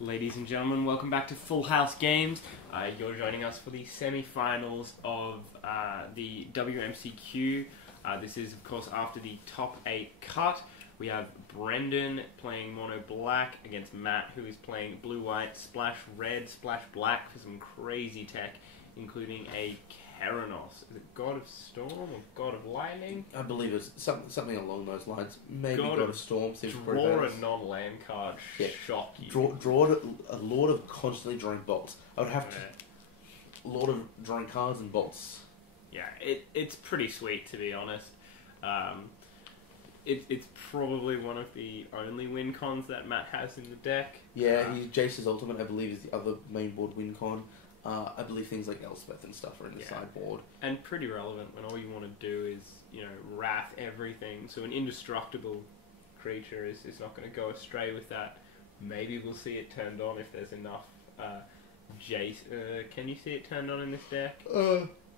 Ladies and gentlemen, welcome back to Full House Games. You're joining us for the semi-finals of the WMCQ. This is, of course, after the top 8 cut. We have Brendan playing mono black against Matt, who is playing blue-white, splash red, splash black for some crazy tech, including a Keranos. Is it God of Storm or God of Lightning? I believe it's something along those lines. Maybe God of Storm. Draw a non-land card. Yeah. Shock you. Draw a Lord of constantly drawing bolts. I would have to... Lord of drawing cards and bolts. Yeah, it's pretty sweet, to be honest. It's probably one of the only win cons that Matt has in the deck. Yeah, Jace's Ultimate, I believe, is the other main board win con. I believe things like Elspeth and stuff are in the sideboard. And pretty relevant when all you want to do is, wrath everything. So an indestructible creature is not going to go astray with that. Maybe we'll see it turned on if there's enough Jace. Can you see it turned on in this deck?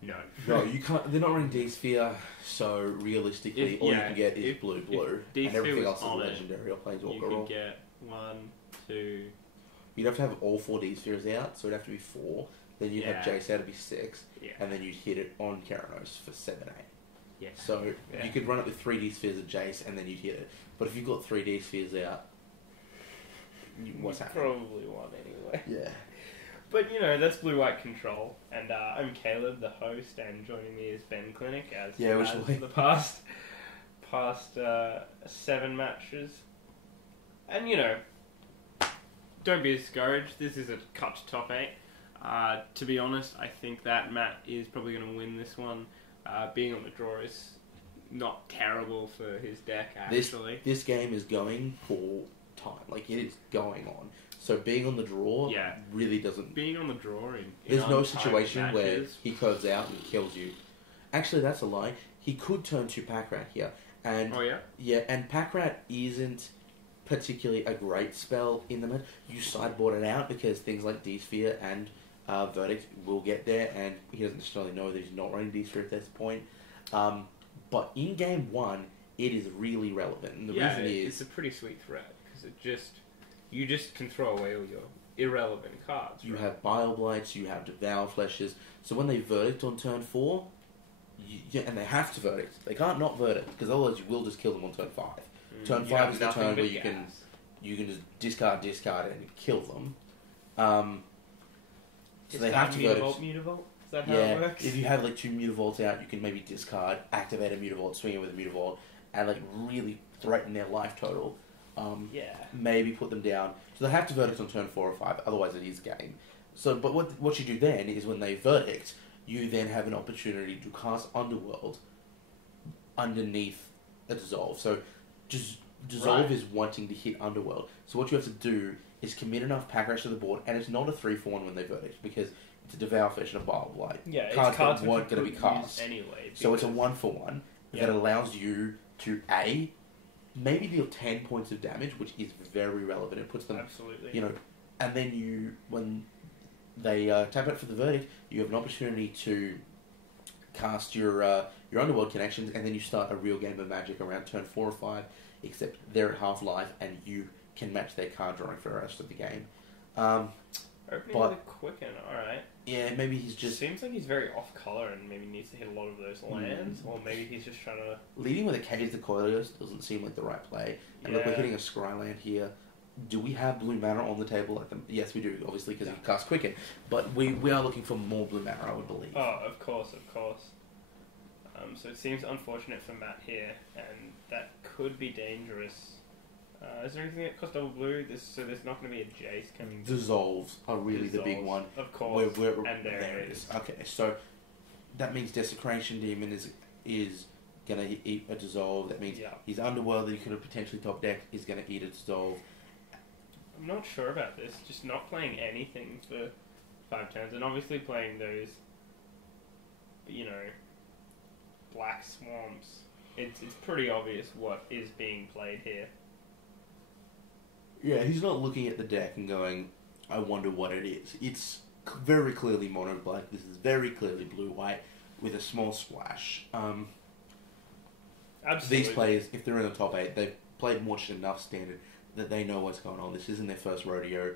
No. No, you can't. They're not running D-Sphere, so realistically, all you can get is blue, and everything else is legendary or Planeswalker. You could get 1, 2... You'd have to have all 4 D-Spheres out, so it'd have to be 4. Then you'd have Jace out to be 6, and then you'd hit it on Keranos for 7, 8. Yeah. So you could run it with 3 D-Spheres of Jace, and then you'd hit it. But if you've got 3 D-Spheres out, what's happening? Probably one anyway. Yeah. But, that's blue-white control. And I'm Caleb, the host, and joining me is Ben Clinic, as the past 7 matches. And, don't be discouraged. This is a cut to top 8. To be honest, I think that Matt is probably going to win this one. Being on the draw is not terrible for his deck, actually. This game is going for time. Like, it is going on. So being on the draw really doesn't... Being on the draw in there's no situation where he codes out and kills you. Actually, that's a lie. He could turn to Packrat here. And, Yeah, and Packrat isn't particularly a great spell in the meta. You sideboard it out because things like D-Sphere and Verdict will get there, and he doesn't necessarily know that he's not running D-Sphere at this point. But in game 1, it is really relevant. And the reason is... it's a pretty sweet threat, because you just can throw away all your irrelevant cards. You have Bile Blights, you have Devour Fleshes, so when they Verdict on turn 4, and they have to Verdict, they can't not Verdict, because otherwise you will just kill them on turn 5. Turn 5 is the turn where you can just discard, and kill them. So they have to Mutavault? Is that how it works? If you have like 2 Mutavaults out, you can maybe discard, activate a Mutavault, swing it with a Mutavault, and like really threaten their life total. Maybe put them down. So they have to Verdict on turn 4 or 5, otherwise it is game. So, but what you do then is when they Verdict, you then have an opportunity to cast Underworld underneath a Dissolve. So just Dissolve is wanting to hit Underworld. So what you have to do is commit enough pack rush to the board, and it's not a 3-for-1 when they Verdict, because it's a Devour Flesh and a Bile Blight. Yeah, cards that weren't going to be cast. Anyway, so it's a 1-for-1 that allows you to maybe deal 10 points of damage, which is very relevant. It puts them... Absolutely. And then when they tap it for the Verdict, you have an opportunity to cast your Underworld connections, and then you start a real game of Magic around turn 4 or 5, except they're at half-life, and you can match their card drawing for the rest of the game. Opening with a Quicken, alright. Yeah, maybe he's just... Seems like he's very off-colour and maybe needs to hit a lot of those lands, or maybe he's just trying to... Leading with a Cage the Coilios doesn't seem like the right play. And look, we're hitting a Scryland here. Do we have blue mana on the table at them? Yes, we do, obviously, because you cast Quicken. But we are looking for more blue mana, I would believe. Oh, of course. So it seems unfortunate for Matt here, and that could be dangerous. Is there anything that costs double blue? So there's not going to be a Jace coming. Dissolves are really the big one. Of course. And there it is. Okay, so that means Desecration Demon is going to eat a Dissolve. That means his Underworld that he could have potentially top decked is going to eat a Dissolve. I'm not sure about this. Just not playing anything for 5 turns, and obviously playing those, Black Swamps. It's pretty obvious what is being played here. Yeah, he's not looking at the deck and going, I wonder what it is. It's very clearly mono black. This is very clearly blue-white with a small splash. Absolutely. These players, if they're in the top 8, they've played more than enough standard that they know what's going on. This isn't their first rodeo.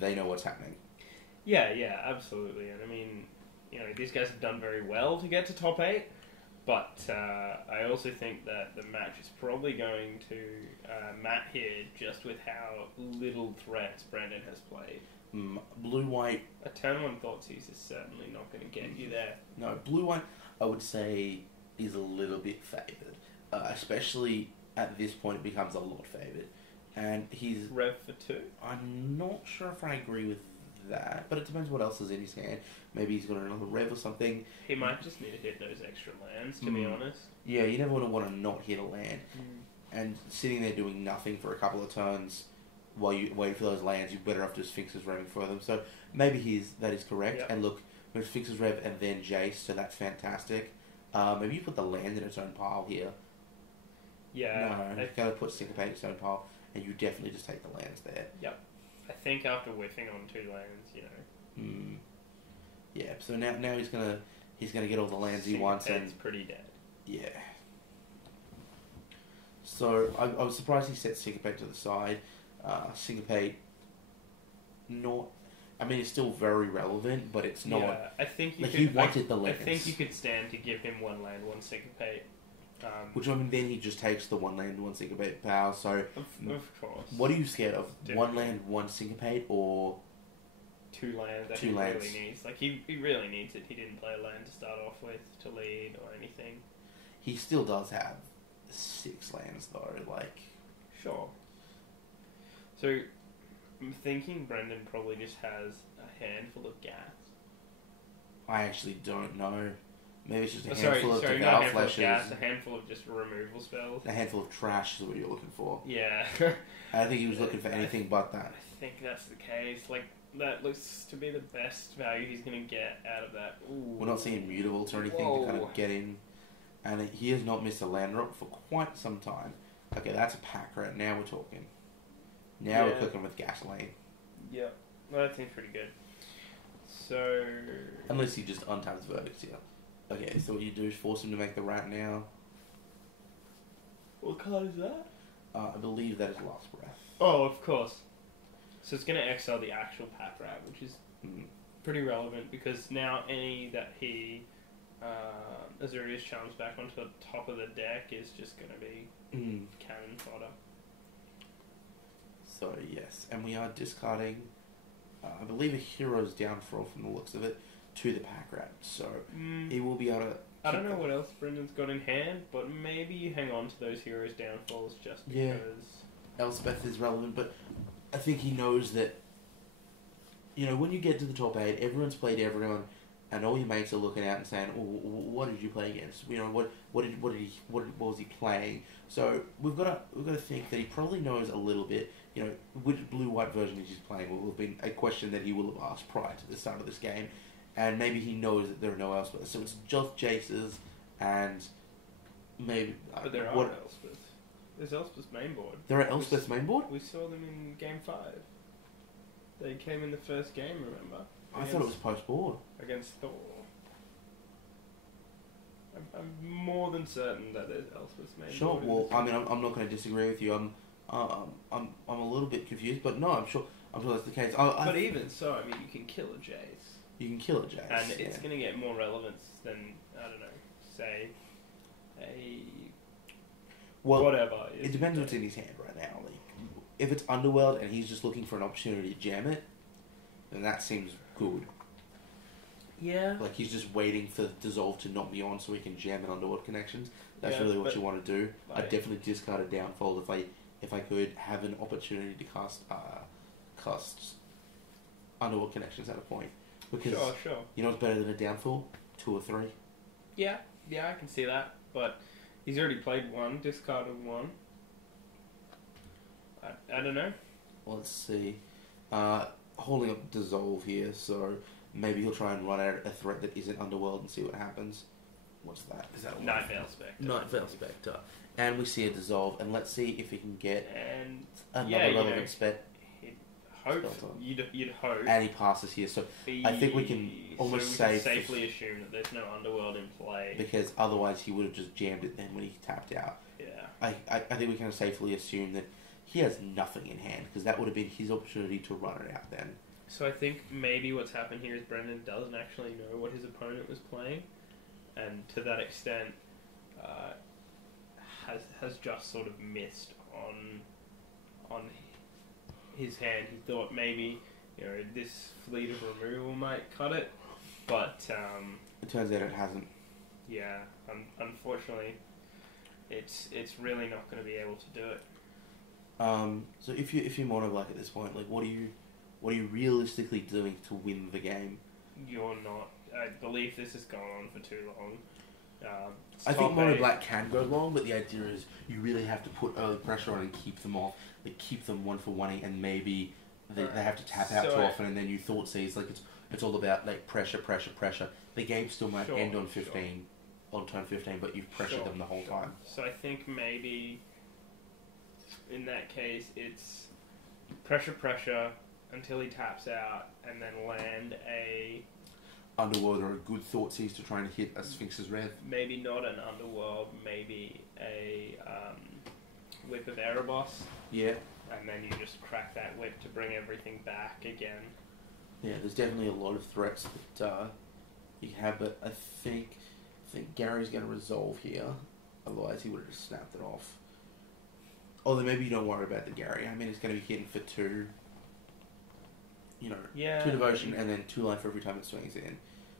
they know what's happening. Yeah, absolutely. And I mean, these guys have done very well to get to top 8, but I also think that the match is probably going to Matt here just with how little threats Brendan has played. Blue-white... A turn 1 Thoughtseize is certainly not going to get you there. No, blue-white, I would say, is a little bit favoured. Especially at this point, it becomes a lot favoured. And he's... Rev for 2? I'm not sure if I agree with that, but it depends what else is in his hand. Maybe he's got another rev or something. He might just need to hit those extra lands, to be honest. Yeah, you never want to not hit a land. And sitting there doing nothing for a couple of turns while you wait for those lands, you're better off just Sphinx's revving for them. So maybe that is correct. Yep. And look, with Sphinx's rev and then Jace, so that's fantastic. Maybe you put the land in its own pile here. Yeah. No, you gotta put Syncopate in its own pile, and you definitely just take the lands there. Yep. I think after whiffing on 2 lands, Yeah, so now he's gonna get all the lands he wants, and it's pretty dead. Yeah. So I was surprised he set Syncopate to the side. Syncopate, not. I mean, it's still very relevant, but it's not. Yeah, I think he wanted the lands. I think you could stand to give him 1 land, 1 Syncopate. Which, I mean, then he just takes the 1 land, 1 Syncopate power. So, of course. What are you scared of? 1 land, 1 Syncopate, or 2 lands that he really needs? Like, he really needs it. He didn't play a land to start off with to lead or anything. He still does have 6 lands, though. Like, sure. So, I'm thinking Brendan probably just has a handful of gas. I actually don't know. Maybe it's just a handful of Devour Flashes. Gas, a handful of just removal spells. A handful of trash is what you're looking for. Yeah. I think he was looking for anything but that. I think that's the case. Like, that looks to be the best value he's going to get out of that. Ooh. We're not seeing mutables or anything to kind of get in. And he has not missed a land drop for quite some time. Okay, that's a pack rat. Now we're talking. Now we're cooking with gasoline. Yeah. Well, that seems pretty good. So... Unless he just untaps verdicts here. Okay, so what you do is force him to make the rat now. What card is that? I believe that is Last Breath. Oh, of course. So it's going to exile the actual pack rat, which is pretty relevant because now any that he Azurius charms back onto the top of the deck is just going to be cannon fodder. So yes, and we are discarding, I believe, a hero's downfall from the looks of it to the pack rat. So he will be able to. I don't know what else Brendan's got in hand, but maybe you hang on to those heroes downfalls just because. Yeah. Elspeth is relevant, but I think he knows that. When you get to the top 8, everyone's played everyone, and all your mates are looking out and saying, "Oh, what did you play against? What was he playing?" So we've got to think that he probably knows a little bit. Which blue-white version he's playing will have been a question that he will have asked prior to the start of this game, and maybe he knows that there are no Elspeths. So it's just Jace's, and maybe. But there are Elspeths. There's Elspeth's main board. There are Elspeth's main board? We saw them in Game 5. They came in the first game, remember? I thought it was post-board. Against Thor. I'm more than certain that there's Elspeth's main board. Sure, well, I mean, I'm not going to disagree with you. I'm a little bit confused, but no, I'm sure that's the case. But even so, I mean, you can kill a Jace. You can kill a Jace. And it's going to get more relevance than, I don't know, say, whatever. It depends what's in his hand right now. Like, if it's Underworld and he's just looking for an opportunity to jam it, then that seems good. Yeah. Like, he's just waiting for Dissolve to not be on so he can jam an Underworld connections. That's really what you want to do. I'd definitely discard a Downfall if I could have an opportunity to cast Underworld connections at a point. Because, sure. You know what's better than a Downfall? 2 or 3. Yeah, I can see that. But he's already played 1, discarded 1. I don't know. Well, let's see. Holding up Dissolve here, so maybe he'll try and run out a threat that isn't Underworld and see what happens. What's that? Is that Night Veil Spectre? Night Veil Spectre. And we see a Dissolve, and let's see if he can get another relevant spec. You'd hope. And he passes here, so I think we can almost safely assume that there's no Underworld in play. Because otherwise he would have just jammed it then when he tapped out. Yeah. I think we can safely assume that he has nothing in hand, because that would have been his opportunity to run it out then. So I think maybe what's happened here is Brendan doesn't actually know what his opponent was playing, and to that extent, has just sort of missed on his hand. He thought maybe this fleet of removal might cut it, but it turns out it hasn't. Yeah, unfortunately, it's really not going to be able to do it. So if you're mono black at this point, like what are you realistically doing to win the game? You're not. I believe this has gone on for too long. I think mono black can go long, but the idea is you really have to put early pressure on and keep them off, like keep them 1-for-1ing, and maybe they have to tap out too often, and then you thought seize. Like it's all about like pressure. The game still might end on 15, on turn 15, but you've pressured them the whole time. So I think maybe in that case it's pressure until he taps out, and then land a Underworld or a good thought seize to try and hit a Sphinx's Rev. Maybe not an Underworld, maybe a Whip of Erebos. Yeah. And then you just crack that whip to bring everything back again. Yeah, there's definitely a lot of threats that you can have, but I think Gary's going to resolve here. Otherwise, he would have just snapped it off. Although maybe you don't worry about the Gary. I mean, it's going to be hitting for 2. 2 devotion and then 2 life for every time it swings in.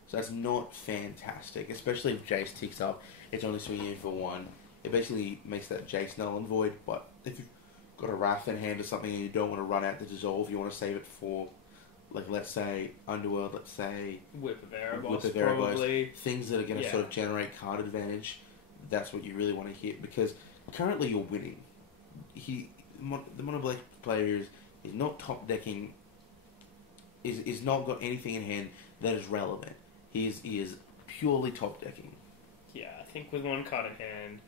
So that's not fantastic, especially if Jace ticks up. It's only swinging in for 1. It basically makes that Jace null and void, but if you've got a Wrath in hand or something and you don't want to run out the dissolve, you want to save it for, like, let's say, Underworld, let's say Whip of Erebos, probably. Things that are going to sort of generate card advantage, that's what you really want to hit, because currently you're winning. The Mono Black player is not top decking, is not got anything in hand that is relevant. He is purely top decking. Yeah, I think with 1 card in hand,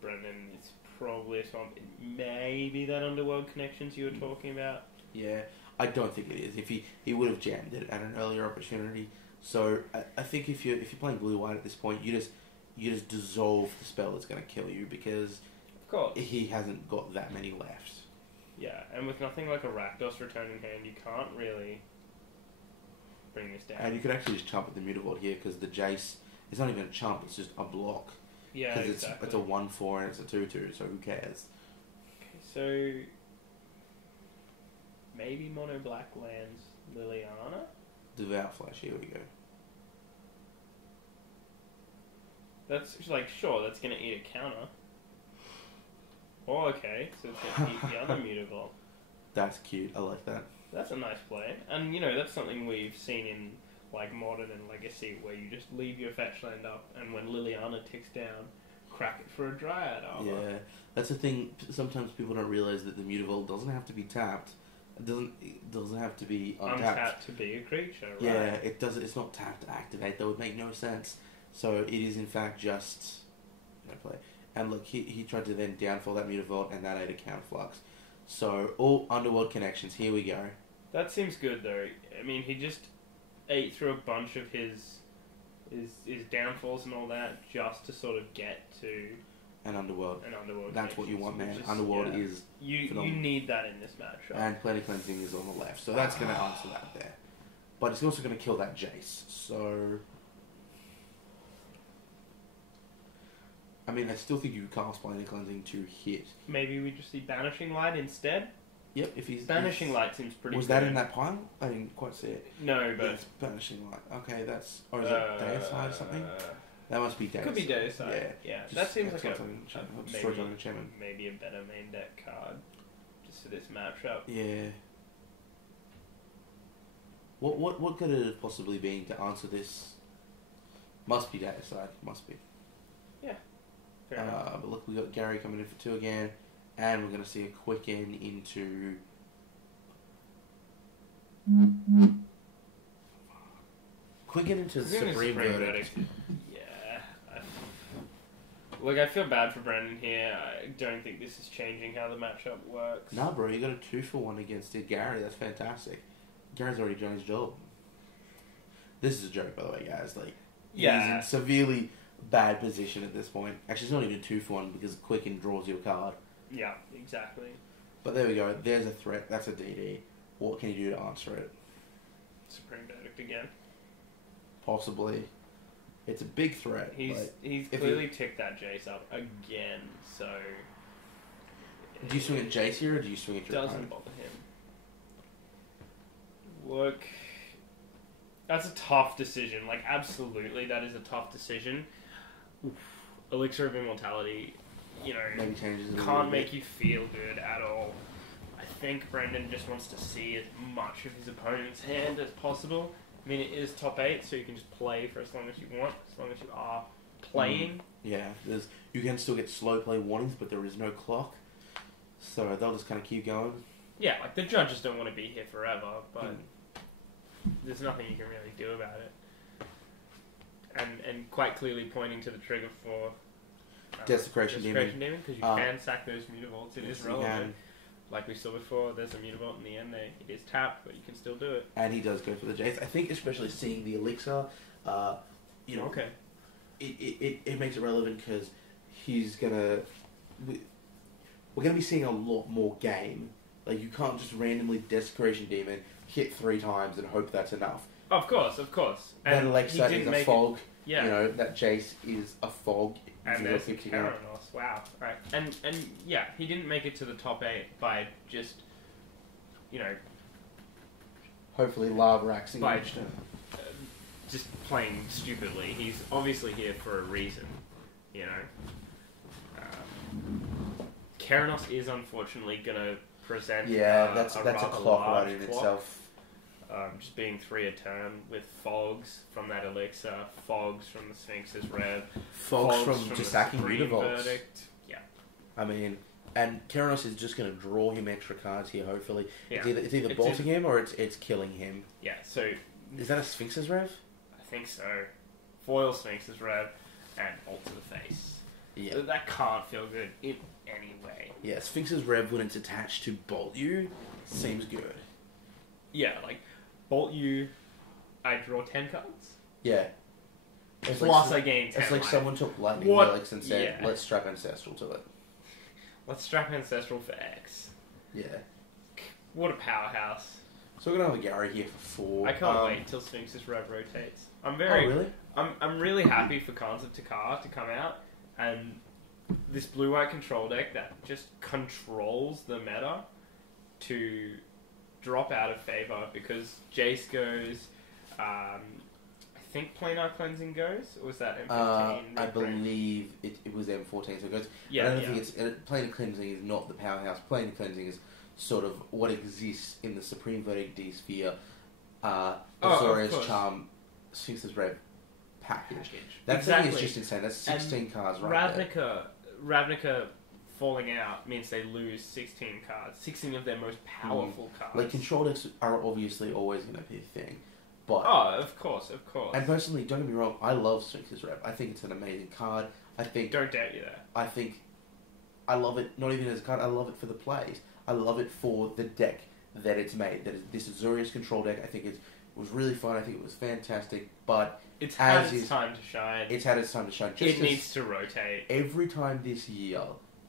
Brendan, it's probably a top. Maybe that Underworld Connections you were talking about. Yeah, I don't think it is. If he would have jammed it at an earlier opportunity. So I think if you're playing blue white at this point, you just dissolve the spell that's going to kill you, because of course he hasn't got that many left. Yeah, and with nothing like a Rakdos return in hand, you can't really bring this down. And you could actually just chump at the Mutavault here, because the Jace, it's not even a chump, it's just a block. Yeah, exactly. It's a 1/4 and it's a 2/2, so who cares? Okay, so maybe Mono Black lands Liliana? Devout Flash, here we go. That's like, sure, that's going to eat a counter. Oh, okay, so it's going to eat the other Mutavault. That's cute, I like that. That's a nice play, and that's something we've seen in like Modern and Legacy, where you just leave your fetch land up, and when Liliana ticks down, crack it for a Dryad armor. Yeah, that's the thing. Sometimes people don't realize that the Mutavault doesn't have to be tapped. It doesn't have to be untapped to be a creature. Right? Yeah, it does. It's not tapped to activate. That would make no sense. So it is in fact just play. And look, he tried to then downfall that Mutavault, and that ate a Counterflux. So all Underworld Connections. Here we go. That seems good though. I mean, he just ate through a bunch of his downfalls and all that just to sort of get to an Underworld. That's what you want, man. Just, Underworld is you need that in this matchup. And Planet Cleansing is on the left, so that's going to answer that there. But it's also going to kill that Jace. So I mean, I still think you cast Planet Cleansing to hit. Maybe we just see Banishing Light instead. Yep, if he's... Banishing Light seems pretty Was good. that in that pile? I didn't quite see it. No, but... It's Banishing Light. Okay, that's... Or is it Deicide or something? That must be Deicide. Could be Deicide. Yeah. That seems like maybe a better main deck card just for this matchup. Yeah. What could it have possibly been to answer this? Must be Deicide. Must be. Yeah. Fair enough. But look, we got Gary coming in for 2 again. And we're going to see a Quicken into... Quicken into Supreme Verdict. Yeah. Look, I feel bad for Brendan here. I don't think this is changing how the matchup works. Nah, bro, you got a 2-for-1 against Gary. That's fantastic. Gary's already done his job. This is a joke, by the way, guys. Like, he's in severely bad position at this point. Actually, it's not even a 2-for-1 because Quicken draws you a card. Yeah, exactly. But there we go. There's a threat. That's a DD. What can you do to answer it? Supreme Verdict again. Possibly. It's a big threat. He's clearly ticked that Jace up again, so... Do you swing at Jace here, or do you swing at your opponent? Doesn't bother him. Look... That's a tough decision. Like, absolutely, that is a tough decision. Oof. Elixir of Immortality, you know, maybe changes can't make you feel good at all. I think Brendan just wants to see as much of his opponent's hand as possible. I mean, it is top 8, so you can just play for as long as you want, as long as you are playing. Yeah, you can still get slow play warnings, but there is no clock. So they'll just kind of keep going. Yeah, like, the judges don't want to be here forever, but there's nothing you can really do about it. And quite clearly pointing to the trigger for Desecration Demon, because you can sack those Mutavaults. It is relevant. Like we saw before, there's a Mutavault in the end there. It is tapped, but you can still do it. And he does go for the Jace. I think especially seeing the Elixir, you know, okay, it makes it relevant because he's gonna... We're going to be seeing a lot more game. Like, you can't just randomly Desecration Demon, hit 3 times and hope that's enough. Of course. And that Alexa is a fog. Yeah. You know, that Jace is a fog. And there's Keranos. Wow. Right. And yeah, he didn't make it to the top 8 by just, you know... Hopefully lava axing. By just playing stupidly. He's obviously here for a reason, you know. Keranos is unfortunately going to present that's a clock right in itself. Just being 3 a turn with fogs from that Elixir, fogs from the Sphinx's Rev, fogs from just sacking Mutavaults. Yeah. I mean, and Keranos is just going to draw him extra cards here, hopefully. Yeah. It's either bolting him or it's killing him. Yeah, so... Is that a Sphinx's Rev? I think so. Foil Sphinx's Rev and ult to the face. Yeah. That can't feel good in any way. Yeah, Sphinx's Rev when it's attached to bolt you seems good. Yeah, like... Bolt you, I draw 10 cards? Yeah. Plus I gain 10 It's like life. someone took Lightning Relics and said, Yeah. let's strap Ancestral to it. Let's strap Ancestral for X. Yeah. What a powerhouse. So we're going to have a Gary here for 4. I can't wait till Sphinx's Rev rotates. Oh, really? I'm really happy for Khans of Takar to come out, and this blue-white control deck that just controls the meta to... drop out of favour because Jace goes, I think Planar Cleansing goes, or was that M15? I believe it was M14, so it goes. Yeah, I don't think it's Planar Cleansing is not the powerhouse. Planar Cleansing is sort of what exists in the Supreme Verdict D Sphere, Azorius Charm, Sphinx's Rev package. That thing is just insane. That's 16 cards right there. Ravnica falling out means they lose 16 cards. 16 of their most powerful cards. Like, control decks are obviously always going to be a thing. But of course. And personally, don't get me wrong, I love Sphinx's Rev. I think it's an amazing card. Don't doubt you there. I love it, not even as a card, I love it for the plays. I love it for the deck that it's made. This Azorius control deck, I think it was really fun. I think it was fantastic. But it's had its time to shine. It's had its time to shine. It needs to rotate. Every time this year...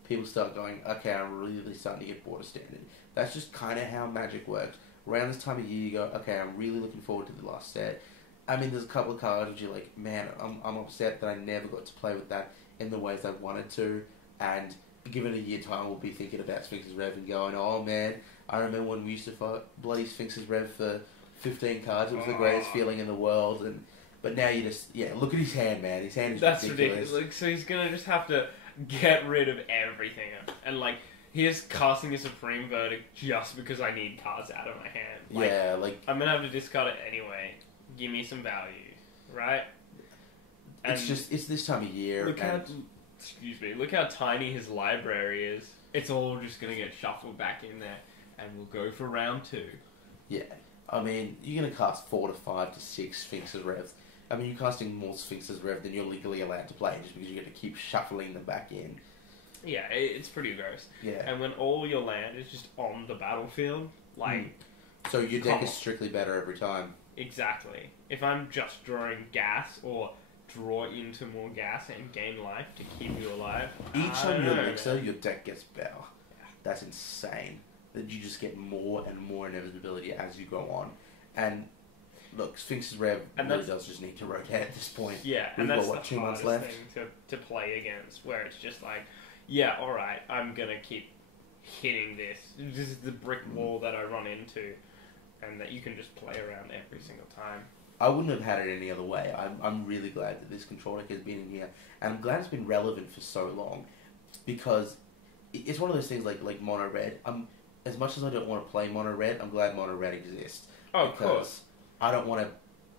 people start going, okay, I'm really starting to get bored of Standard. That's just kind of how Magic works. Around this time of year, you go, okay, I'm really looking forward to the last set. I mean, there's a couple of cards which you're like, man, I'm upset that I never got to play with that in the ways I wanted to. And given a year time, we'll be thinking about Sphinx's Rev and going, oh man, I remember when we used to fight bloody Sphinx's Rev for 15 cards. It was the greatest feeling in the world. But now you just, look at his hand, man. His hand is ridiculous. Like, so he's going to just have to get rid of everything. And, like, he is casting a Supreme Verdict just because I need cards out of my hand. Like, I'm going to have to discard it anyway. Give me some value, right? And it's this time of year. Look how tiny his library is. It's all just going to get shuffled back in there. And we'll go for round 2. Yeah. I mean, you're going to cast 4 to 5 to 6 Sphinx's Revs. I mean, you're casting more Sphinx's Rev than you're legally allowed to play just because you get to keep shuffling them back in. Yeah, it's pretty gross. Yeah. And when all your land is just on the battlefield, like... So your deck is strictly better every time. Exactly. If I'm just drawing gas or draw into more gas and gain life to keep you alive... Each time you elixir, your deck gets better. that's insane. That you just get more and more inevitability as you go on. And look, Sphinx's Rev really does just need to rotate at this point. Yeah, We've and that's got, the 2 months hardest left thing to play against, where it's just like, yeah, alright, I'm gonna keep hitting this. This is the brick wall that I run into, and that you can just play around every single time. I wouldn't have had it any other way. I'm really glad that this control deck has been in here, and I'm glad it's been relevant for so long, because it's one of those things like Mono Red. As much as I don't want to play Mono Red, I'm glad Mono Red exists. Oh, of course. I don't want to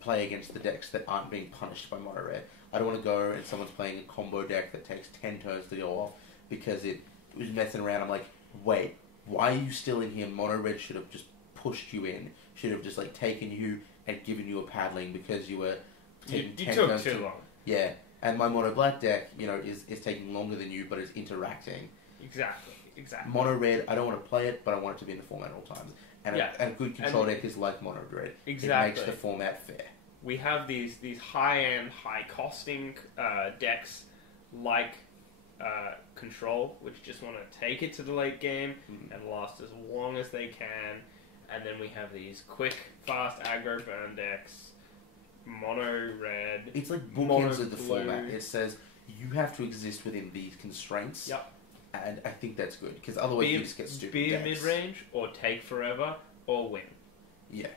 play against the decks that aren't being punished by Mono Red. I don't want to go and someone's playing a combo deck that takes 10 turns to go off because it was messing around. I'm like, wait, why are you still in here? Mono Red should have just pushed you in. Should have just like taken you and given you a paddling because you were taking 10 took turns too long. Yeah, and my Mono Black deck, is taking longer than you, but is interacting. Exactly. Mono Red, I don't want to play it, but I want it to be in the format at all times. And a good control deck is like Mono Red. Exactly. It makes the format fair. We have these high-end, high-costing decks like Control, which just want to take it to the late game and last as long as they can. And then we have these quick, fast aggro burn decks, Mono Red. It's like bookends of the format. It says you have to exist within these constraints. Yep. And I think that's good, because otherwise you just get stupid Be decks. a mid-range, or take forever, or win. Yeah.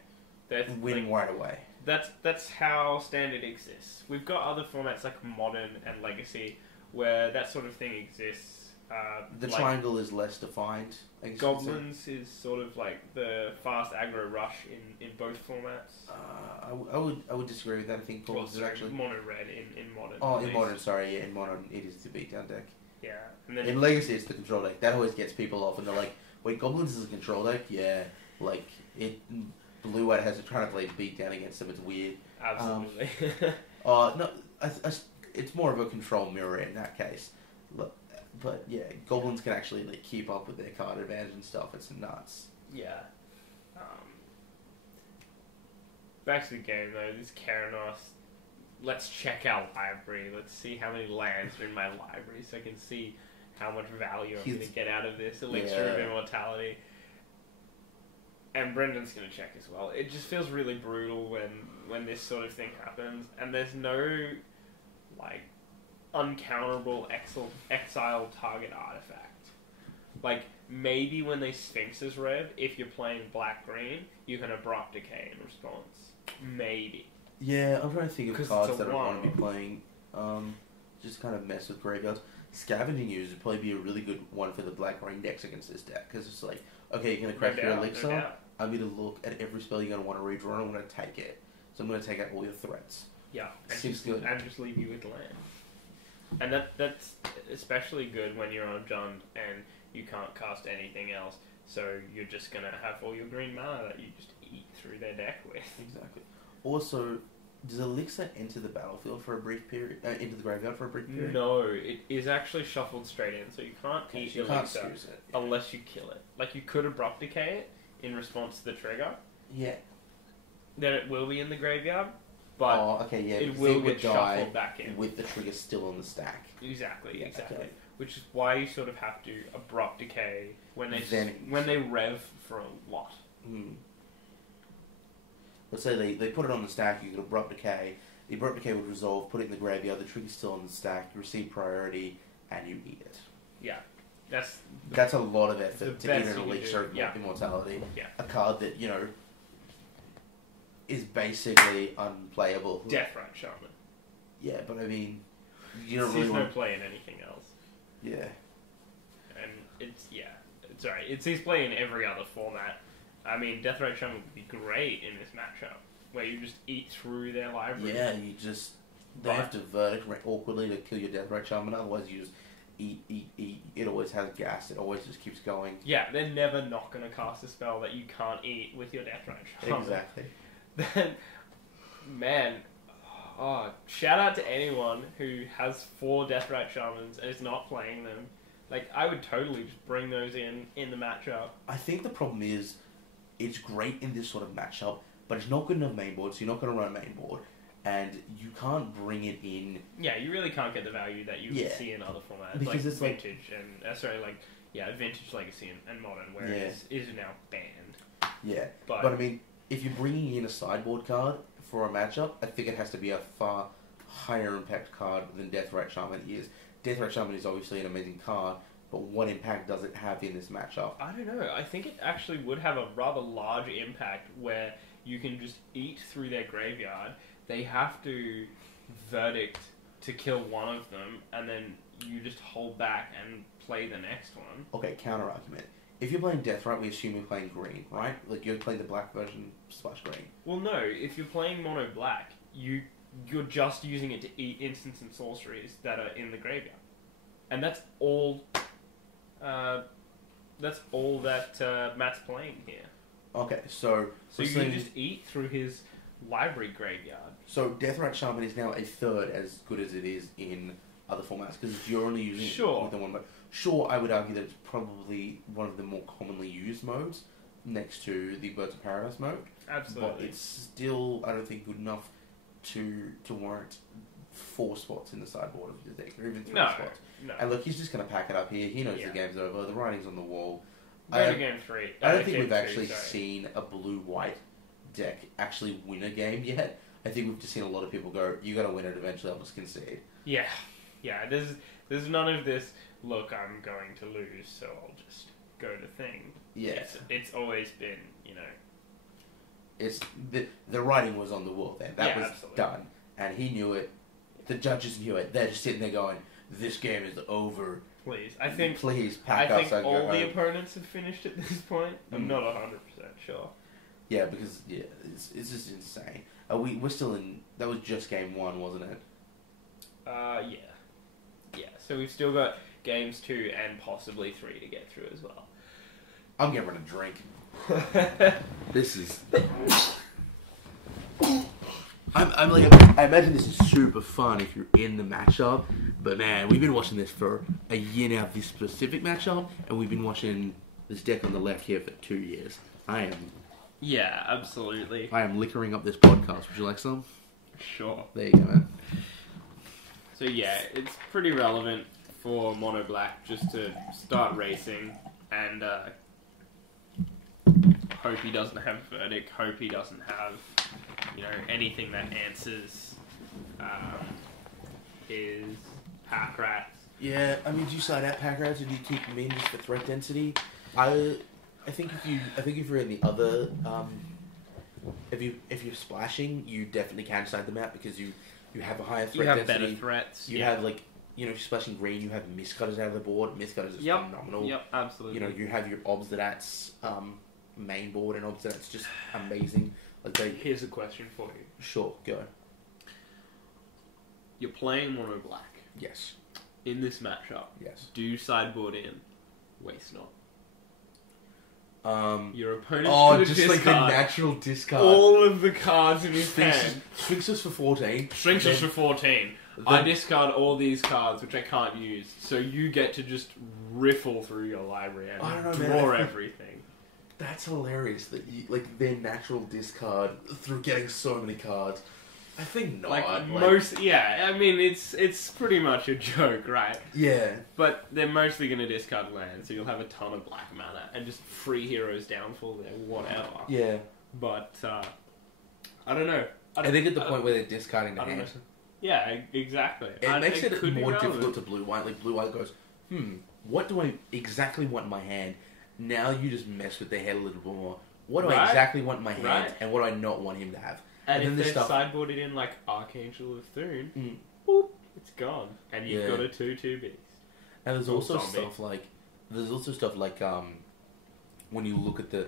That's win right away. That's how Standard exists. We've got other formats like Modern and Legacy, where that sort of thing exists. The triangle is less defined. I guess Goblins is sort of like the fast aggro rush in both formats. I would disagree with that. I think Goblins is actually Mono Red in Modern. Oh, in Modern, sorry, yeah, in Modern it is the beatdown deck. Yeah, and then in Legacy it's the control deck. That always gets people off, and they're like, "Wait, Goblins is a control deck?" Yeah, like it. Blue White has to try to play beatdown against them. It's weird. Absolutely. No, it's more of a control mirror in that case. But yeah, Goblins can actually like keep up with their card advantage and stuff. It's nuts. Yeah. Back to the game though. This Keranos. Let's check our library. Let's see how many lands are in my library, so I can see how much value I'm going to get out of this Elixir of Immortality. And Brendan's going to check as well. It just feels really brutal when this sort of thing happens, and there's no like uncounterable exile target artifact. Like maybe when they Sphinx's Rev, if you're playing black-green, you can Abrupt Decay in response. Maybe. Yeah, I'm trying to think of cards that I want to be playing. Just kind of mess with graveyards. Scavenging Ooze would probably be a really good one for the black-green decks against this deck, because it's like, okay, you're going to crack your Elixir. I'm going to look at every spell you're going to want to redraw, and I'm going to take it. So I'm going to take out all your threats. Yeah, and just leave you with land. And that's especially good when you're on Jund and you can't cast anything else, so you're just going to have all your green mana that you just eat through their deck with. Exactly. Also, does Elixir enter the battlefield for a brief period, into the graveyard for a brief period? No, it is actually shuffled straight in, so you can't eat your Elixir unless you kill it. Like, you could Abrupt Decay it in response to the trigger. Yeah. Then it will be in the graveyard, but it will get shuffled back in. With the trigger still on the stack. Exactly. Okay. Which is why you sort of have to Abrupt Decay when they rev for a lot. Let's say they put it on the stack, you could Abrupt Decay. The Abrupt Decay would resolve, put it in the graveyard, the trigger's still on the stack, you receive priority, and you eat it. Yeah. That's a lot of effort to eat an Elixir of Immortality. Yeah. A card that, is basically unplayable. Deathrite Shaman. Yeah, but I mean, you don't really want to play in anything else. Yeah. And it sees play in every other format. I mean, Deathrite Shaman would be great in this matchup, where you just eat through their library. Yeah, they have to verdict awkwardly to kill your Deathrite Shaman, otherwise you just eat. It always has gas, it always just keeps going. Yeah, they're never not going to cast a spell that you can't eat with your Deathrite Shaman. Exactly. Then, man, shout out to anyone who has 4 Deathrite Shamans and is not playing them. Like, I would totally just bring those in the matchup. I think the problem is, it's great in this sort of matchup, but it's not good enough main board, so you're not going to run main board, and you can't bring it in. Yeah, you really can't get the value that you would see in other formats, because like it's Vintage and Vintage, Legacy, and Modern, where it is now banned. Yeah, but I mean, if you're bringing in a sideboard card for a matchup, I think it has to be a far higher impact card than Deathrat Shaman is. Deathrat Shaman is obviously an amazing card, but what impact does it have in this matchup? I don't know. I think it actually would have a rather large impact where you can just eat through their graveyard. They have to verdict to kill one of them, and then you just hold back and play the next one. Okay, counter argument. If you're playing Deathrat, we assume you're playing green, right? Like, you're playing the black version, splash green. Well, no. If you're playing mono black, you're just using it to eat instants and sorceries that are in the graveyard. And that's all... that's all that Matt's playing here. Okay, so you can just eat through his library graveyard. So Deathrat Shaman is now a third as good as it is in other formats, because you're only using it with the one mode. Sure, I would argue that it's probably one of the more commonly used modes next to the Birds of Paradise mode. Absolutely. But it's still, I don't think, good enough to warrant 4 spots in the sideboard of his deck, or even 3 spots. No. And look, he's just going to pack it up here. He knows the game's over. The writing's on the wall. Go to game 3. I don't think we've actually seen a blue-white deck actually win a game yet. I think we've just seen a lot of people go, you got to win it eventually, I'll just concede. Yeah. There's none of this, look, I'm going to lose, so I'll just go to thing. Yeah. It's always been, It's the writing was on the wall then. That was absolutely done. And he knew it. The judges knew it. They're just sitting there going, this game is over. Please. Please pack up. I think all the opponents have finished at this point. I'm not 100% sure. Yeah, because it's just insane. We're still in. That was just game 1, wasn't it? Yeah. So we've still got games 2 and possibly 3 to get through as well. I'm getting a drink. This is. I'm like, I imagine this is super fun if you're in the matchup, but man, we've been watching this for a year now, this specific matchup, and we've been watching this deck on the left here for 2 years. Yeah, absolutely. I am liquoring up this podcast. Would you like some? Sure. There you go, man. So yeah, it's pretty relevant for Mono Black just to start racing and hope he doesn't have Verdict, hope he doesn't have, anything that answers his pack rats. Yeah, I mean, do you side out pack rats or do you keep them in just for threat density? I think if you're in the other, if you're splashing, you definitely can side them out because you have a higher threat density. You have better threats. You have if you're splashing green, you have Mistcutters out of the board. Mistcutters is phenomenal. Yep, absolutely. You have your Obstinats main board, and Obstinats just amazing. Here's a question for you. Sure, go. You're playing Mono Black. Yes. In this matchup. Yes. Do you sideboard in? Waste not. Your opponent's gonna just like the natural discard. All of the cards in his hand. Shrinks us for 14. Shrinks us for 14. I discard all these cards, which I can't use, so you get to just riffle through your library and draw everything. That's hilarious that their natural discard through getting so many cards. I think not. It's pretty much a joke, right? Yeah. But they're mostly going to discard land, so you'll have a ton of black mana and just free heroes downfall there, whatever. Yeah. But, I don't know. I think at the point where they're discarding the hand. Yeah, exactly. It makes it more difficult to blue-white. Like, blue-white goes, what do I exactly want in my hand? Now you just mess with their head a little bit more. What do I exactly want in my hand, and what do I not want him to have? And if they've sideboarded in, Archangel of Thune, boop, it's gone. And you've got a 2/2 beast. And there's also stuff like... when you look at the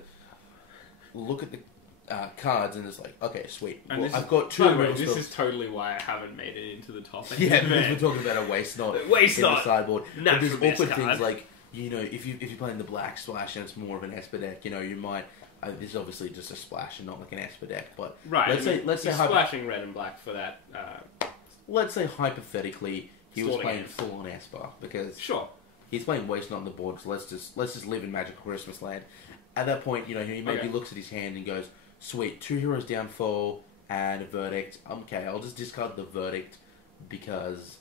cards, and it's like, okay, sweet. Well, I've got 2 this is totally why I haven't made it into the topic. Yeah, because we're talking about a waste not in the sideboard. But there's awkward things like, if you're playing the black splash and it's more of an Esper deck, you might... this is obviously just a splash and not like an Esper deck, but let's say splashing red and black for that. Let's say hypothetically he was playing full on Esper because he's playing waste not on the board. So let's just live in Magical Christmas Land. At that point, he maybe looks at his hand and goes, "Sweet, 2 heroes downfall and a Verdict. Okay, I'll just discard the Verdict because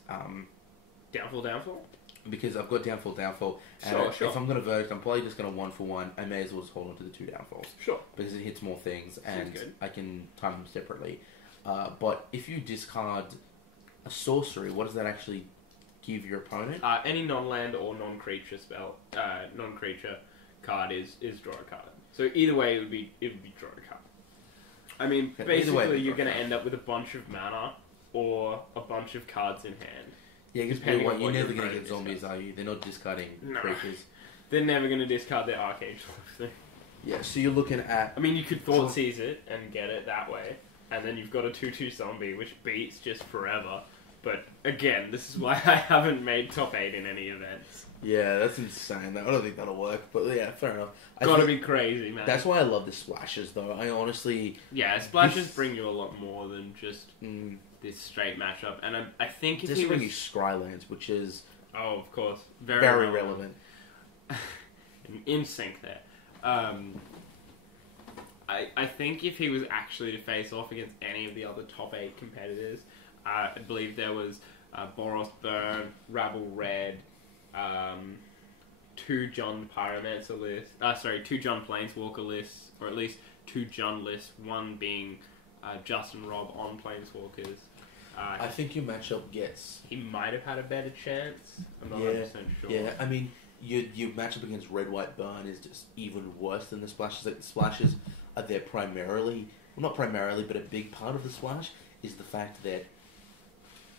downfall. because I've got downfall, and Sure. if I'm going to verdict, I'm probably just going to 1-for-1. I may as well just hold on to the 2 downfalls. Sure. Because it hits more things, and good. I can time them separately. But if you discard a sorcery, what does that actually give your opponent? Any non-land or non-creature non-creature card is draw a card. So either way, it would be draw a card. I mean, basically, you're going to end up with a bunch of mana or a bunch of cards in hand. Yeah, because you're never going to get zombies, are you? They're not discarding creatures. They're never going to discard their Archangel. Yeah, so you're looking at... I mean, you could Thoughtseize it and get it that way, and then you've got a 2/2 zombie, which beats just forever. But again, this is why I haven't made top 8 in any events. Yeah, that's insane. I don't think that'll work, but yeah, fair enough. Gotta be crazy, man. That's why I love the splashes, though. I honestly... Yeah, splashes bring you a lot more than just this straight matchup. And I think if he was... bring you Scrylands, which is... Oh, of course. Very relevant. In sync there. I think if he was actually to face off against any of the other top 8 competitors, I believe there was Boros Burn, Rabble Red, 2 John Pyromancer lists, 2 John Planeswalker lists, or at least 2 John lists, one being Justin Robb on Planeswalkers. I think your matchup gets... He might have had a better chance. I'm not 100% sure. Yeah, I mean, your matchup against Red-White Burn is just even worse than the splashes. Like, the splashes are there primarily... Well, not primarily, but a big part of the splash is the fact that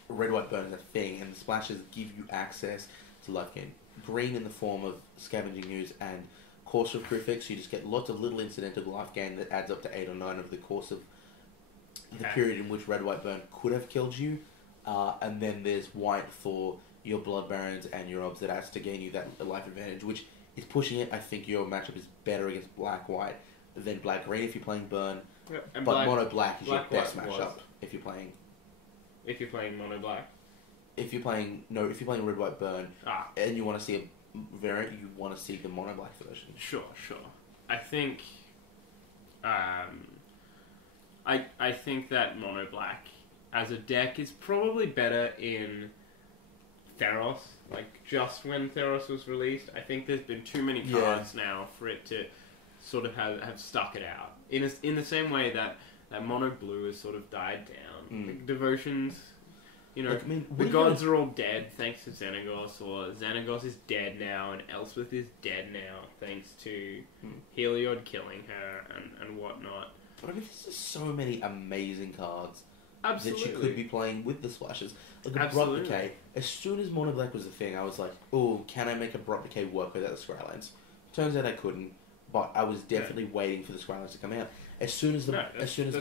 Red-White Burn is a thing, and the splashes give you access to life gain. Green in the form of Scavenging Ooze and Course of Crucifix, so you just get lots of little incidental life gain that adds up to 8 or 9 over the course of the period in which Red-White Burn could have killed you. And then there's white for your Blood Barons and your Obs that adds to gain you that life advantage, which is pushing it. I think your matchup is better against Black-White than Black-Green if you're playing Burn. Yeah, but Mono-Black is your best matchup if you're playing... If you're playing Mono-Black? If you're playing Red-White Burn and you want to see a variant, you want to see the Mono-Black version. Sure. I think... I think that Mono Black as a deck is probably better in Theros. Like, just when Theros was released, I think there's been too many cards now for it to sort of have stuck it out. In the same way that Mono Blue has sort of died down. Like, Devotions, you know, the gods are all dead thanks to Xenagos, or Xenagos is dead now and Elspeth is dead now thanks to Heliod killing her and whatnot. But I mean, there's just so many amazing cards that you could be playing with the splashes. Like Abrupt Decay, as soon as Mono Black was a thing, I was like, oh, can I make Abrupt Decay work without the Scrylands? Turns out I couldn't, but I was definitely waiting for the Scrylands to come out. As soon as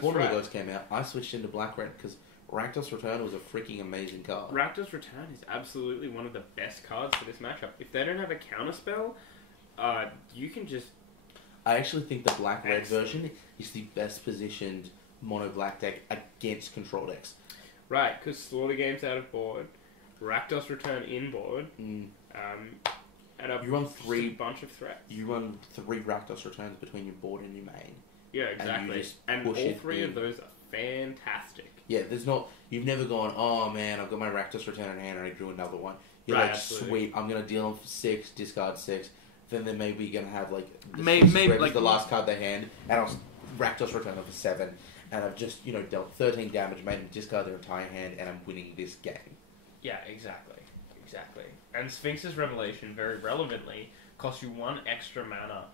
Border Gods came out, I switched into Black Red because Rakdos Return was a freaking amazing card. Rakdos Return is absolutely one of the best cards for this matchup. If they don't have a counterspell, you can just... I actually think the Black-Red version is the best positioned Mono-Black deck against control decks. Right, because Slaughter Game's out of board, Rakdos Return in board, and you run a bunch of threats. You run 3 Rakdos Returns between your board and your main. Yeah, exactly. And all 3 of those are fantastic. Yeah, you've never gone, oh man, I've got my Rakdos Return in hand and I drew another one. You're like, absolutely. Sweet, I'm going to deal them for 6, discard 6. Then they're maybe going to have like maybe like the last card they hand, and I'll Rakdos Return them for 7, and I've just dealt 13 damage, made them discard their entire hand, and I'm winning this game. Yeah, exactly. And Sphinx's Revelation, very relevantly, costs you 1 extra mana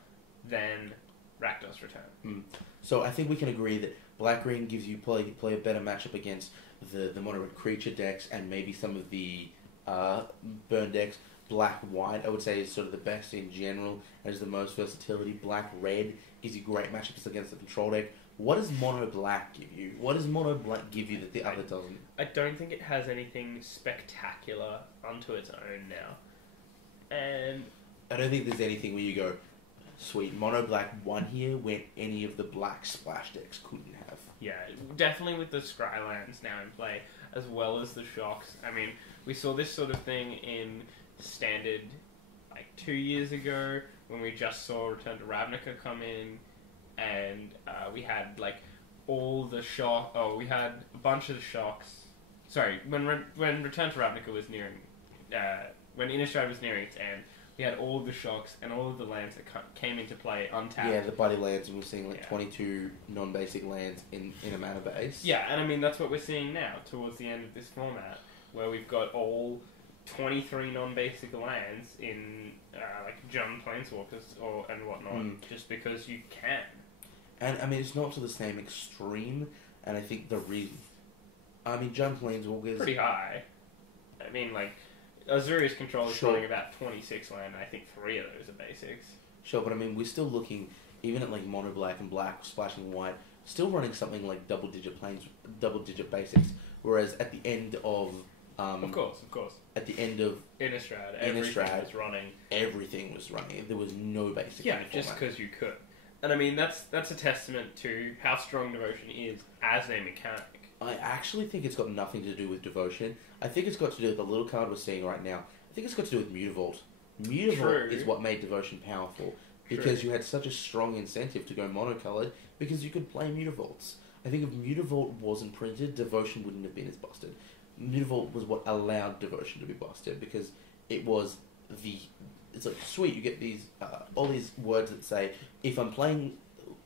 than Rakdos Return. So I think we can agree that Black-Green gives you play a better matchup against the mono-red creature decks and maybe some of the burn decks. Black-White, I would say, is sort of the best in general, has the most versatility. Black-Red gives you great matchups against the control deck. What does Mono-Black give you? What does Mono-Black give you that the other doesn't? I don't think it has anything spectacular onto its own now. And I don't think there's anything where you go, sweet, Mono-Black won here when any of the black splash decks couldn't have. Yeah, definitely with the Scrylands now in play, as well as the Shocks. I mean, we saw this sort of thing in Standard like 2 years ago when we just saw Return to Ravnica come in, and we had like all the we had a bunch of the Shocks. Sorry, when Return to Ravnica was nearing when Innistrad was nearing its end, we had all of the shocks and all of the lands that came into play untapped. Yeah, the buddy lands, and we're seeing 22 non-basic lands in a mana base. Yeah, and I mean, that's what we're seeing now, towards the end of this format, where we've got all 23 non-basic lands in, Jund Planeswalkers and whatnot, just because you can. And, I mean, it's not to the same extreme, and I think the reason... I mean, Jund Planeswalkers... Pretty high. I mean, Azurius Control is running about 26 land, and I think 3 of those are basics. Sure, but I mean, we're still looking, even at mono black and black splashing white, still running something like double-digit basics, whereas at the end of... of course. At the end of... Innistrad, everything was running. There was no basic. Yeah, just because you could. And I mean, that's a testament to how strong Devotion is as a mechanic. I actually think it's got nothing to do with Devotion. I think it's got to do with the little card we're seeing right now. I think it's got to do with Mutavault. Mutavault is what made Devotion powerful, because you had such a strong incentive to go monocolored, because you could play Mutavaults. I think if Mutavault wasn't printed, Devotion wouldn't have been as busted. Mutavault was what allowed Devotion to be busted, because it was it's like, sweet, you get these all these words that say, if I'm playing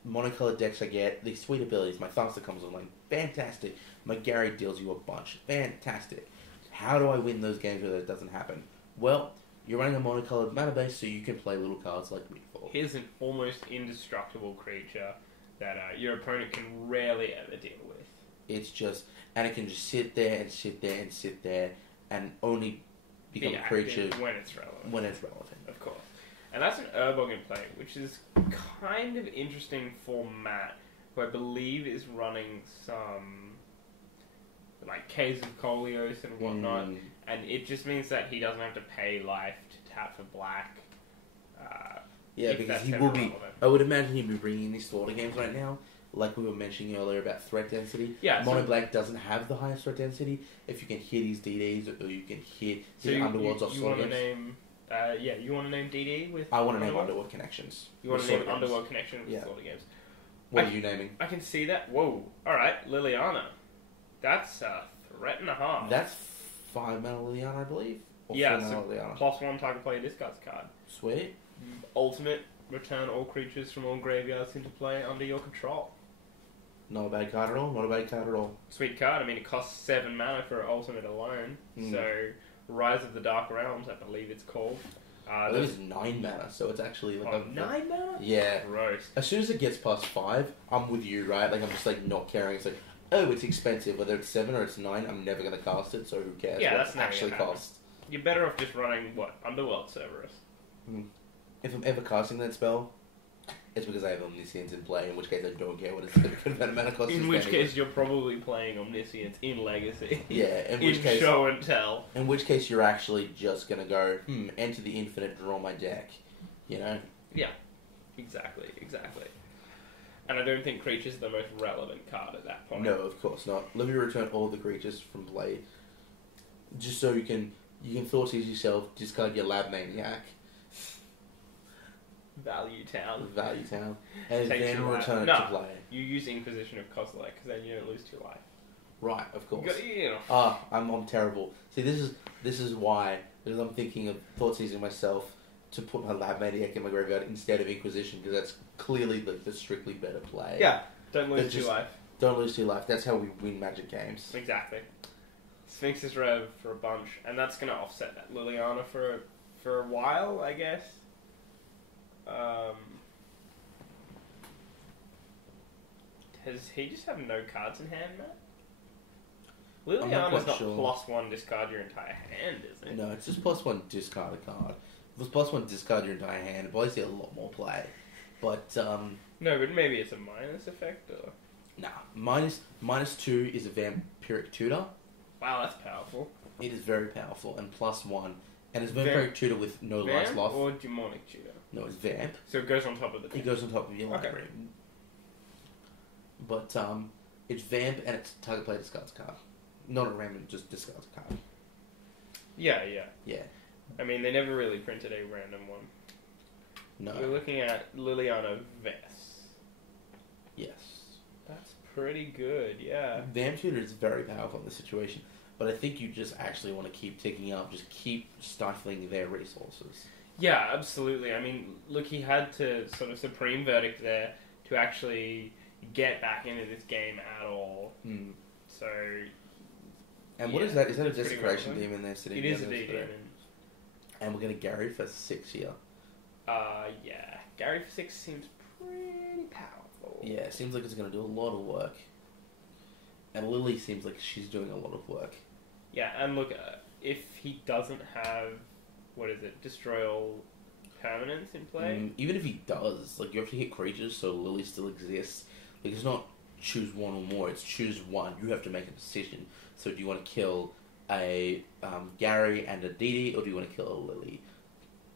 monocolored decks, I get these sweet abilities. My Thumster comes on, fantastic. My Gary deals you a bunch, fantastic. How do I win those games where that doesn't happen? Well, you're running a monocolored mana base, so you can play little cards like Mutavault. Here's an almost indestructible creature that your opponent can rarely ever deal with. It's just, and it can just sit there and sit there and sit there, and only become a creature when it's relevant. Of course. And that's an Urborg in play, which is kind of interesting for Matt, who I believe is running some Caves of Kolios and whatnot, and it just means that he doesn't have to pay life to tap for black. Because he will be. I would imagine he'd be bringing these slaughter games right now, like we were mentioning earlier about threat density. Yeah, Mono Black doesn't have the highest threat density. If you can hit his DDs, or you can hit the Underworlds off slaughter games. You want to name DD with... I want to name Underworld Connections. You want to name Underworld Connection with slaughter games. What are you naming? I can see that. Whoa. Alright, Liliana. That's a threat and a half. That's 5 mana Liliana, I believe? Or Liliana. +1 target player discards card. Sweet. Ultimate, return all creatures from all graveyards into play under your control. Not a bad card at all. Sweet card. I mean, it costs 7 mana for ultimate alone. So, Rise of the Dark Realms, I believe it's called. I believe it's 9 mana, so it's actually 9 mana? Yeah. Gross. As soon as it gets past 5, I'm with you, right? I'm just not caring. It's oh, it's expensive. Whether it's 7 or it's 9, I'm never going to cast it, so who cares? Yeah, what that's it actually costs. You're better off just running, Underworld Cerberus. If I'm ever casting that spell, it's because I have Omniscience in play, in which case I don't care what it's going to be mana cost. In which case you're probably playing Omniscience in Legacy. Yeah, in Show and Tell. In which case you're actually just going to go, enter the infinite, draw my deck. You know? Yeah, exactly. And I don't think creatures are the most relevant card at that point. No, of course not. Let me return all the creatures from play, just so you can Thoughtseize yourself, discard your Lab Maniac. Value Town. And then return it to play. You use Inquisition of Kozilek, because then you don't lose 2 life. Right, of course. Yeah. I'm terrible. See, this is why, because I'm thinking of Thoughtseizing myself to put my Lab Maniac in my graveyard instead of Inquisition, because that's clearly the strictly better play. Yeah, don't lose 2 life. Don't lose 2 life. That's how we win Magic games. Exactly. Sphinx's Rev for a bunch, and that's going to offset that Liliana for a while, I guess. Does he just have no cards in hand, Matt? Liliana's not sure. +1 discard your entire hand, is it? No, it's just +1 discard a card. If it was +1 discard your entire hand, it'd probably see a lot more play. But, no, but maybe it's a minus effect, or... Nah, -2 is a Vampiric Tutor. Wow, that's powerful. It is very powerful, and +1. And it's Vampiric Tutor with no life loss. Or Demonic Tutor? No, it's Vamp. So it goes on top of the... It goes on top of your library. But, it's Vamp, and it's target player discards a card. Not a random, just discards a card. Yeah. I mean, they never really printed a random one. No. We're looking at Liliana Vess. Yes. That's pretty good, yeah. Vamp Tutor is very powerful in this situation. But I think you just actually want to keep ticking up, just keep stifling their resources. Yeah, absolutely. I mean, look, he had to sort of supreme verdict there to actually get back into this game at all. Mm. So... And what is that? Is that a desecration demon there sitting? It is a demon. And we're going to Gary for 6 here. Yeah. Gary for 6 seems pretty powerful. Yeah, it seems like it's going to do a lot of work. And Lily seems like she's doing a lot of work. Yeah, and look, if he doesn't have, destroy all permanents in play? Even if he does, like, you have to hit creatures so Lily still exists. Like, it's not choose one or more, it's choose one. You have to make a decision. So do you want to kill a Gary and a Dee Dee, or do you want to kill a Lily?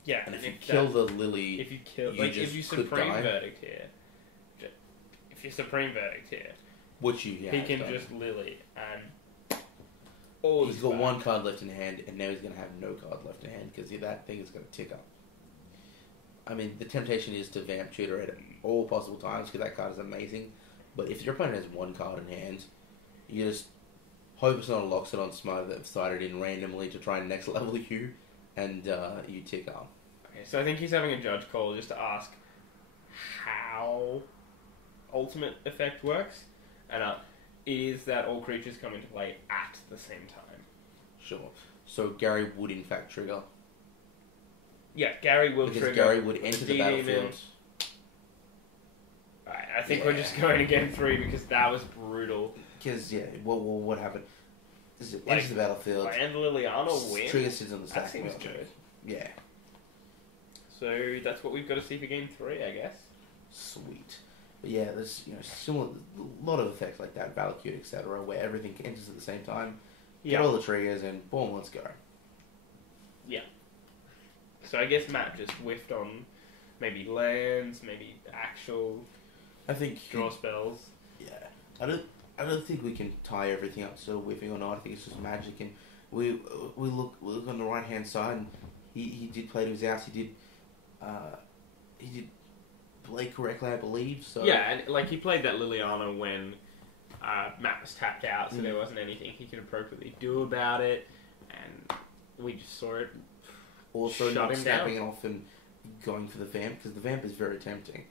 Yeah, and if you kill the Lily, if you supreme verdict here, if you supreme verdict here, which he can just Lily and he's got one card left in hand, and now he's going to have no card left in hand because that thing is going to tick up. I mean, the temptation is to vamp tutor at all possible times because that card is amazing. But if your opponent has one card in hand, you just hope it's not a Loxodon Smite that decided in randomly to try and next level you, and you tick up. Okay, so I think he's having a judge call just to ask how ultimate effect works, and is that all creatures come into play at the same time. Sure. So Gary would in fact trigger. Yeah, Gary will because trigger. Gary would enter the battlefield. Right, I think we're just going to game 3 because that was brutal. Because, what happened? Enters the battlefield. And Liliana wins. Trigger sits on the stack. That seems good. Yeah. So that's what we've got to see for game 3, I guess. Sweet. But yeah, there's similar, a lot of effects like that, Valakut, etc., where everything enters at the same time. Get all the triggers and boom, let's go. Yeah. So I guess Matt just whiffed on maybe lands, maybe actual. I think draw spells. Yeah, I don't think we can tie everything up to whiffing or not. I think it's just magic, and we look on the right hand side, and he did play to his house. He did play correctly, I believe. So yeah, and like he played that Liliana when Matt was tapped out, so there wasn't anything he could appropriately do about it, and we just saw it. Also, not snapping it off and going for the vamp, because the vamp is very tempting.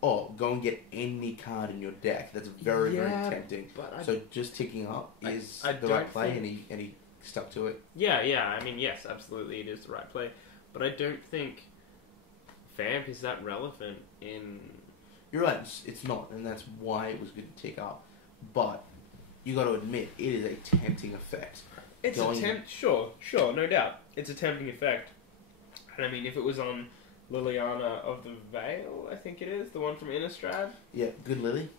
Or go and get any card in your deck. That's very, very tempting. So just ticking up is the right play, and he stuck to it. Yeah. I mean, yes, absolutely, it is the right play. But I don't think vamp is that relevant in... You're right, it's not, and that's why it was good to tick up. But you got to admit, it is a tempting effect. It's sure, no doubt. It's a tempting effect. And I mean, if it was on Liliana of the Veil, I think it is, the one from Innistrad. Yeah, good Lily.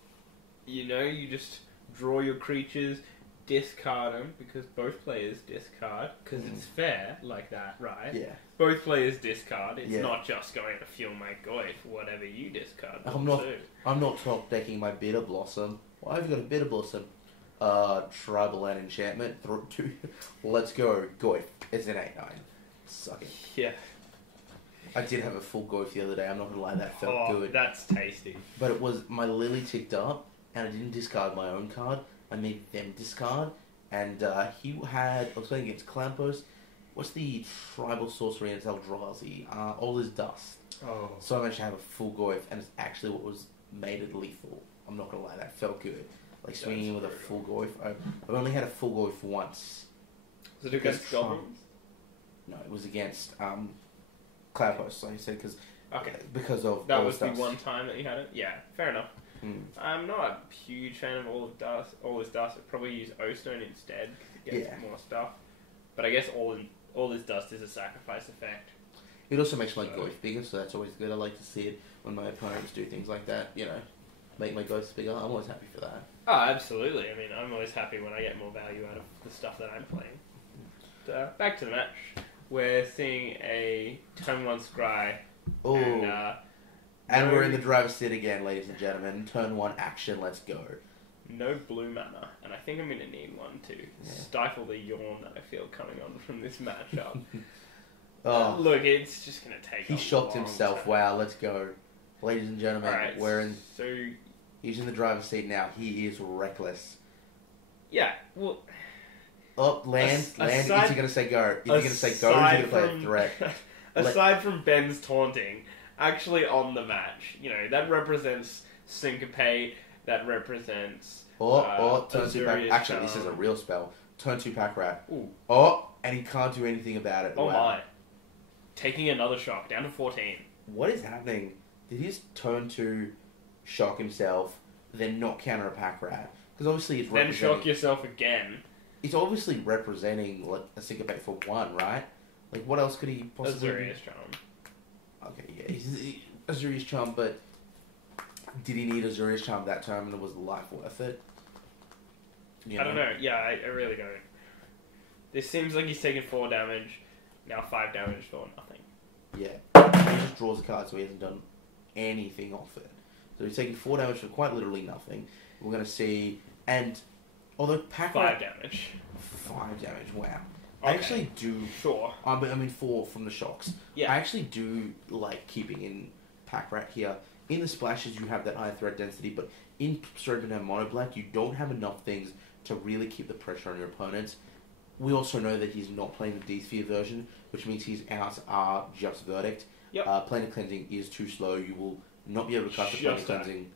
You just draw your creatures, discard them, because both players discard, because it's fair like that, right? Yeah. Both players discard. It's not just going to fuel my goy for whatever you discard. I'm not top decking my Bitter Blossom. Why have you got a Bitter Blossom? Tribal and Enchantment. Let's go. Goy. It's an 8/9. Suck it. Yeah. I did have a full Goyf the other day, I'm not going to lie, that felt good. That's tasty. But it was, my Lily ticked up, and I didn't discard my own card, I made them discard, and I was playing against Clampos, what's the tribal sorcery in Eldrazi? All is Dust. Oh. So I managed to have a full Goyf, and it's actually what was made it lethal. I'm not going to lie, that felt good. Like swinging with a full Goyf. I've only had a full Goyf once. Was it against Goblins? No, it was against... Cloudpost, like you said, because of that was the one time that you had it. Yeah, fair enough. I'm not a huge fan of All This Dust. I'd probably use O-Stone instead because it gets more stuff. But I guess all This Dust is a sacrifice effect. It also makes my Goyf bigger, so that's always good. I like to see it when my opponents do things like that. Make my Goyfs bigger. I'm always happy for that. Oh, absolutely. I mean, I'm always happy when I get more value out of the stuff that I'm playing. But, back to the match. We're seeing a turn 1 scry. Oh. And we're in the driver's seat again, ladies and gentlemen. Turn 1 action, let's go. No blue mana, and I think I'm going to need one to stifle the yawn that I feel coming on from this matchup. Look, it's just going to take He shocked himself. Time. Wow, let's go. Ladies and gentlemen, he's in the driver's seat now. He is reckless. Yeah, well... Land. Is he going to say go? Is he going to say go? Or is he going to play a threat? Aside from Ben's taunting, actually on the match, that represents Syncope. That represents. Turn 2 pack. Actually, this is a real spell. Turn 2 pack rat. Ooh. And he can't do anything about it. Oh my. Taking another shock, down to 14. What is happening? Did his turn 2 shock himself, then not counter a pack rat? Because obviously it's then shock yourself again. It's obviously representing like a Syncope for 1, right? Like what else could he possibly Azurius Charm. Okay, yeah, he's Azurius Charm, but did he need Azurius Charm that time and was life worth it? I don't know. Yeah, I really don't. This seems like he's taken 4 damage, now 5 damage for nothing. Yeah, he just draws a card, so he hasn't done anything off it. So he's taking 4 damage for quite literally nothing. We're going to see, and although pack 5 damage. 5 damage, wow. Okay. I actually do... Sure. I mean 4 from the shocks. Yeah. I actually do like keeping in pack rat here. In the splashes, you have that high threat density, but in Serpent Mono Black, you don't have enough things to really keep the pressure on your opponents. We also know that he's not playing the D-Sphere version, which means his outs are just Verdict. Yep. Planar Cleansing is too slow. You will not be able to cast the Planar Cleansing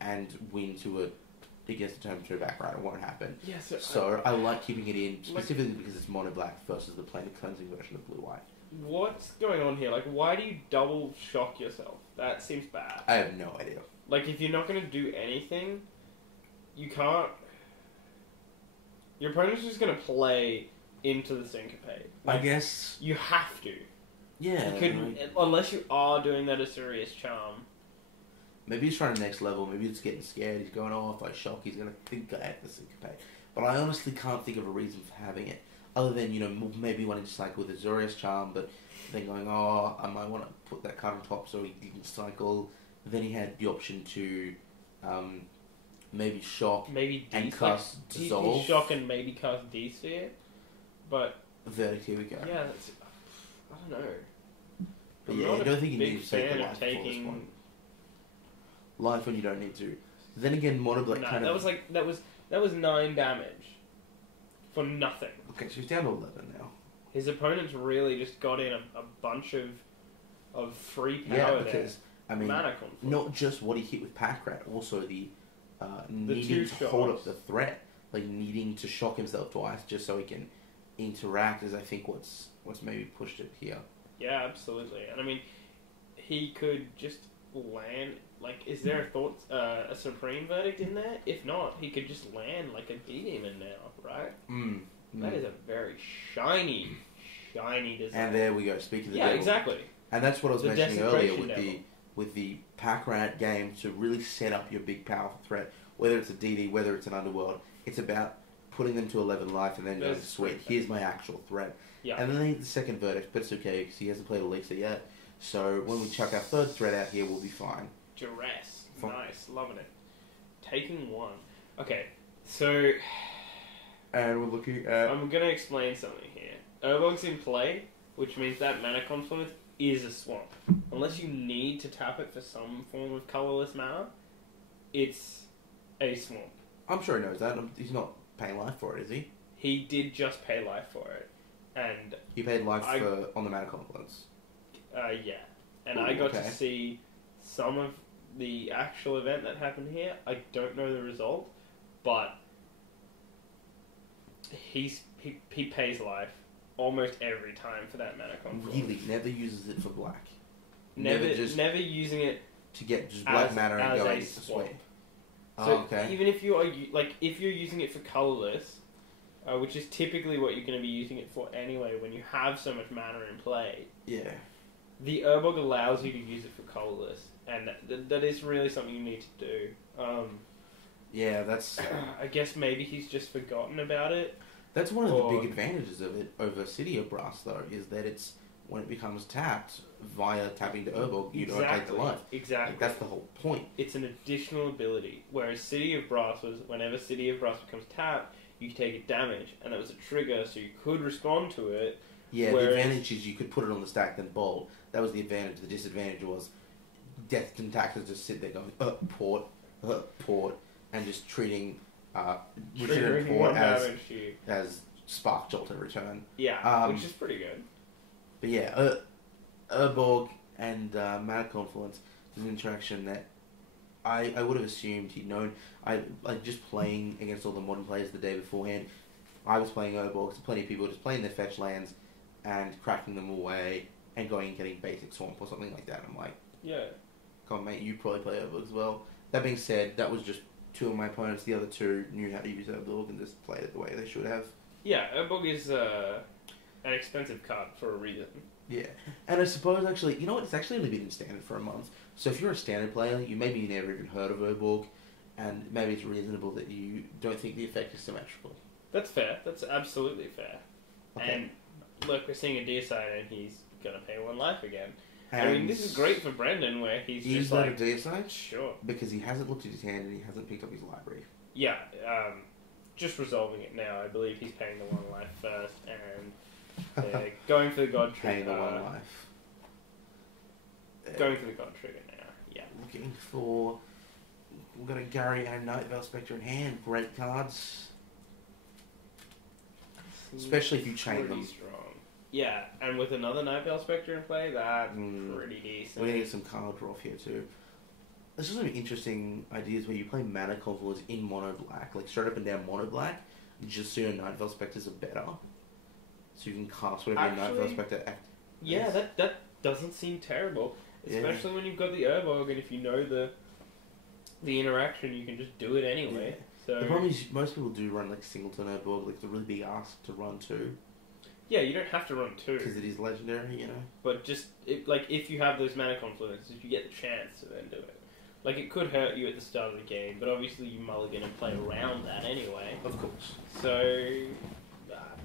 and win to it against the turn 2 back right. It won't happen. Yes. So I like keeping it in, specifically because it's Mono Black versus the Planar Cleansing version of Blue-White. What's going on here? Like, why do you double shock yourself? That seems bad. I have no idea. Like, if you're not going to do anything, you can't... Your opponent's just going to play into the Syncope. I guess... You have to. Yeah. You couldn't, unless you are doing that Azurius Charm. Maybe he's trying to next level. Maybe he's getting scared. He's going, if I shock, he's going to think I have the Syncope. But I honestly can't think of a reason for having it. Other than, maybe wanting to cycle with Azurius Charm, but then going, I might want to put that card on top so he didn't cycle. Then he had the option to maybe shock and cast Dissolve. He'd shock and maybe cast D-Sphere, but... Verdict, here we go. Yeah, that's... I don't know. But yeah, I don't think you need to take the life before this one. Life when you don't need to. Then again, Mono Black kind of... That was 9 damage. For nothing. Okay, so he's down to 11 now. His opponents really just got in a bunch of free power because, there. I mean, not just what he hit with Packrat, also the needing to hold up the threat. Like, needing to shock himself twice just so he can interact is, I think, what's maybe pushed it here. Yeah, absolutely. And, I mean, he could just land... Like, is there a Supreme Verdict in there? If not, he could just land like a D-Demon now, right? That is a very shiny design. And there we go, speaking of the devil. Exactly. And that's what I was mentioning earlier with the Pack Rat game, to really set up your big powerful threat, whether it's a DD, whether it's an Underworld, it's about putting them to 11 life and then going, sweet, here's my actual threat. Yeah. And then they need the second Verdict, but it's okay because he hasn't played Elixir yet. So when we chuck our third threat out here, we'll be fine. Duress. Nice. Loving it. Taking 1. Okay, so... And we're looking at... I'm going to explain something here. Urbog's in play, which means that mana confluence is a swamp. Unless you need to tap it for some form of colourless mana, it's a swamp. I'm sure he knows that. He's not paying life for it, is he? He did just pay life for it. And he paid life on the mana confluence. Yeah. And I got to see some of the actual event that happened here. I don't know the result, but he pays life almost every time for that mana confluence. Really? Never uses it for black? Never using it to get just black mana and going to sweep. So even if you are if you're using it for colorless, which is typically what you're going to be using it for anyway, when you have so much mana in play. Yeah. The Urbog allows you to use it for colorless, and that is really something you need to do. Yeah, that's... I guess maybe he's just forgotten about it. That's one of the big advantages of it over City of Brass, though, is that it's when it becomes tapped via tapping to Urbog, you don't take the life. Exactly. Like, that's the whole point. It's an additional ability, whereas City of Brass was whenever City of Brass becomes tapped, you take a damage, and that was a trigger, so you could respond to it. Yeah, the advantage is you could put it on the stack, then bolt. That was the advantage. The disadvantage was Death Tentacles just sit there going, port, and just treating port as Spark Jolt in return. Yeah, which is pretty good. But yeah, Urborg and Mana Confluence is an interaction that I would have assumed he'd known. I just playing against all the modern players the day beforehand. I was playing Urborg, so plenty of people were just playing their fetch lands and cracking them away and going and getting basic Swamp or something like that. I'm like, yeah, come on, mate, you probably play Urborg as well. That being said, that was just two of my opponents. The other two knew how to use Urborg and just played it the way they should have. Yeah, Urborg is an expensive card for a reason. Yeah, and I suppose actually, you know what? It's actually only been in standard for a month. So if you're a standard player, you maybe never even heard of Urborg, and maybe it's reasonable that you don't think the effect is symmetrical. That's fair. That's absolutely fair. Okay. And look, we're seeing a Deicide, and he's gonna pay 1 life again. And I mean, this is great for Brendan, where he's just that like, a Deicide? Sure. Because he hasn't looked at his hand and he hasn't picked up his library. Yeah, just resolving it now. I believe he's paying the 1 life first, and going for the God Trigger. Paying the 1 life. Going for the God Trigger now. Yeah. Looking for. We've got a Gary and a Night Veil Spectre in hand. Great cards. Especially if you chain them. Strong. Yeah, and with another Night Veil Spectre in play, that's pretty decent. We're getting some card draw here too. There's some interesting ideas where you play Mana Confluence in mono black, like straight up and down mono black, just so your Night Veil Spectres are better. So you can cast whatever your Night Veil Spectre acts. Yeah, that doesn't seem terrible. Especially when you've got the Urborg, and if you know the interaction, you can just do it anyway. Yeah. So the problem is most people do run like singleton Urborg, like it's a really big ask to run 2. Yeah, you don't have to run 2. Because it is legendary, you know. But just, like, if you have those Mana Confluences, you get the chance to then do it. Like, it could hurt you at the start of the game, but obviously you mulligan and play around that anyway. Of course. So,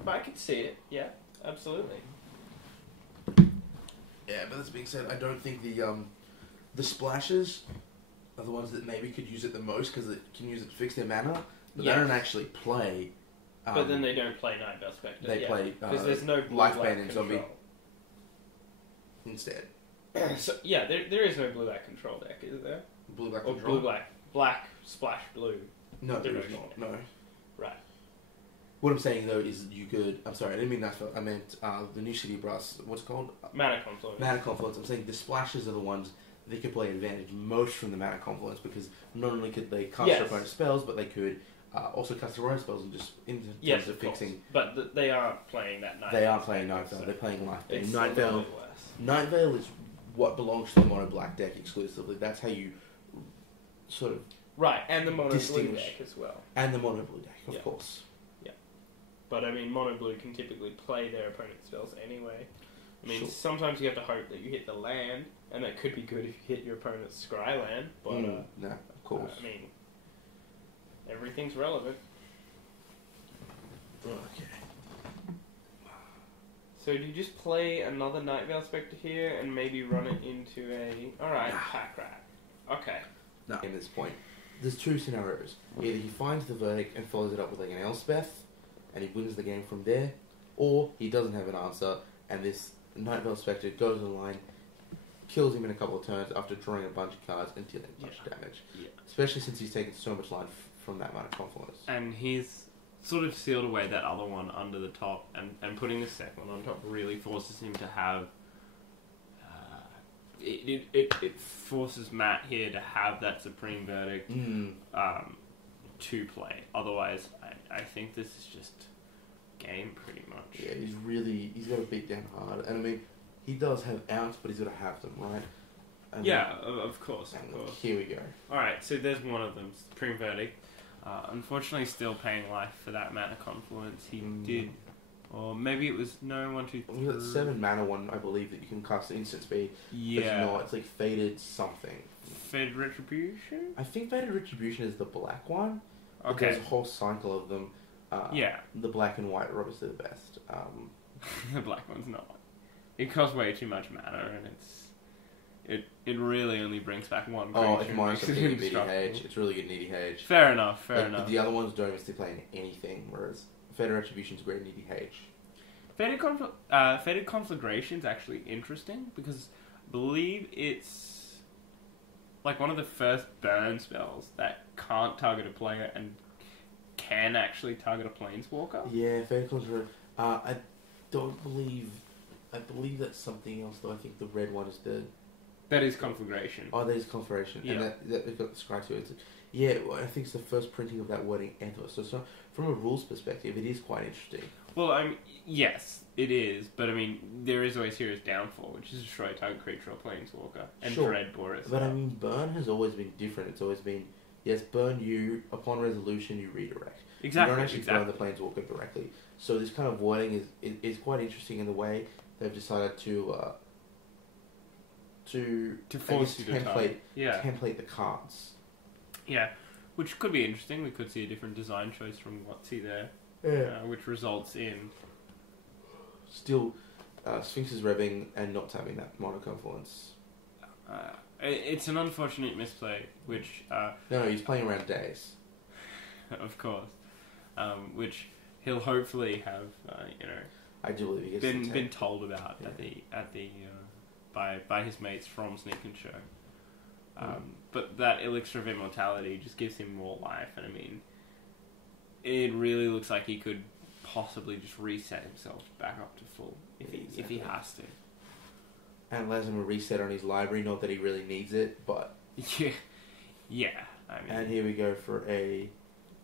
I could see it, yeah, absolutely. Yeah, but that being said, I don't think the splashes are the ones that maybe could use it the most, because it can use it to fix their mana, but they don't actually play... but then they don't play Night Veil Spectre. They play because there's no Lifebane and Zombie instead. So yeah, there is no blue-black control deck, is there? Blue-black or control? Black splash blue. No, there is not. No. Right. What I'm saying though is you could. I'm sorry, I didn't mean that. I meant the new City Brass. What's it called? Mana Confluence. Mana Confluence. I'm saying the splashes are the ones they could play advantage most from the Mana Confluence, because not only could they cast their opponent's spells, but they could also cast their own spells and just in terms of fixing. But they are playing that Night. They are playing Night Veil. They're playing Lifebane. Night Veil. Night Veil is what belongs to the mono black deck exclusively. That's how you sort of and the mono blue deck as well. And the mono blue deck, of course. Yeah. But I mean, mono blue can typically play their opponent's spells anyway. I mean, sometimes you have to hope that you hit the land, and that could be good if you hit your opponent's scry land. But no, of course. I mean, everything's relevant. Okay. So do you just play another Night Veil Spectre here and maybe run it into a... Alright, Pack Rat. Okay. No. At this point, there's 2 scenarios. Either he finds the verdict and follows it up with like an Elspeth, and he wins the game from there, or he doesn't have an answer, and this Night Veil Spectre goes online, kills him in a couple of turns after drawing a bunch of cards and dealing a bunch of damage. Yeah. Especially since he's taken so much life from that Mana Confluence. And he's sort of sealed away that other one under the top, and putting the second one on top really forces him to have... It forces Matt here to have that Supreme Verdict to play. Otherwise, I think this is just game pretty much. Yeah, he's got to beat down hard. And I mean, he does have outs, but he's got to have them, right? And of course. Here we go. Alright, so there's one of them, Supreme Verdict. Unfortunately, still paying life for that Mana Confluence. He did, or maybe it was 1, 2, 3. We've got 7 mana one, I believe, that you can cast instant speed. Yeah, but it's like Faded something. Faded Retribution. I think Faded Retribution is the black one. Okay, there's a whole cycle of them. The black and white are obviously the best. The black one's not. It costs way too much mana, and it really only brings back one creature. Oh, it's minus a EDH. It's really good in EDH. Fair enough. The other ones don't even play in anything, whereas Faded Retribution's great in EDH. Faded Conflagration's actually interesting, because I believe it's like one of the first burn spells that can't target a player and can actually target a Planeswalker. Yeah, fair control. I believe that's something else, though. I think the red one is the... That is Conflagration. Oh, that is Conflagration. Yeah. And that they've got the scratch to it. Yeah, well, I think it's the first printing of that wording ever. So it's not, from a rules perspective, it is quite interesting. Well, I mean, yes, it is. But, I mean, there is always Hero's Downfall, which is destroy target creature or Planeswalker. And Sure. Dread Boris. But, I mean, burn has always been different. It's always been, yes, burn you, upon resolution, you redirect. Exactly. You don't actually burn the Planeswalker directly. So this kind of wording is quite interesting in the way they've decided to force you to template the cards. Yeah, which could be interesting. We could see a different design choice from WotC there, which results in still Sphinx's revving and not having that mono confluence. It's an unfortunate misplay, which no, he's playing around days, of course, which he'll hopefully have I do believe he gets been told about at the by his mates from Sneak and Show. But that Elixir of Immortality just gives him more life, and I mean, it really looks like he could possibly just reset himself back up to full if he has to. And allows him a reset on his library, not that he really needs it, but... Yeah, I mean... And here we go for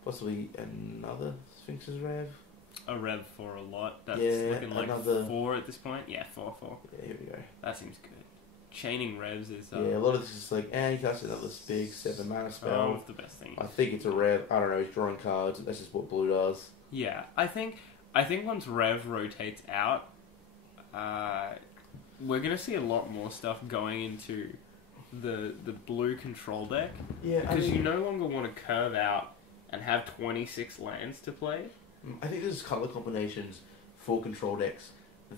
possibly another Sphinx's Rev. A Rev for a lot. That's looking like another... 4 at this point. Yeah, 4. Yeah, here we go. That seems good. Chaining Revs is... yeah, a lot of this is like, he casts another big 7 mana spell. Oh, it's the best thing. I think it's a Rev. I don't know, he's drawing cards. That's just what blue does. Yeah, I think once Rev rotates out, we're going to see a lot more stuff going into the blue control deck. Yeah, because you no longer want to curve out and have 26 lands to play. I think there's color combinations for control decks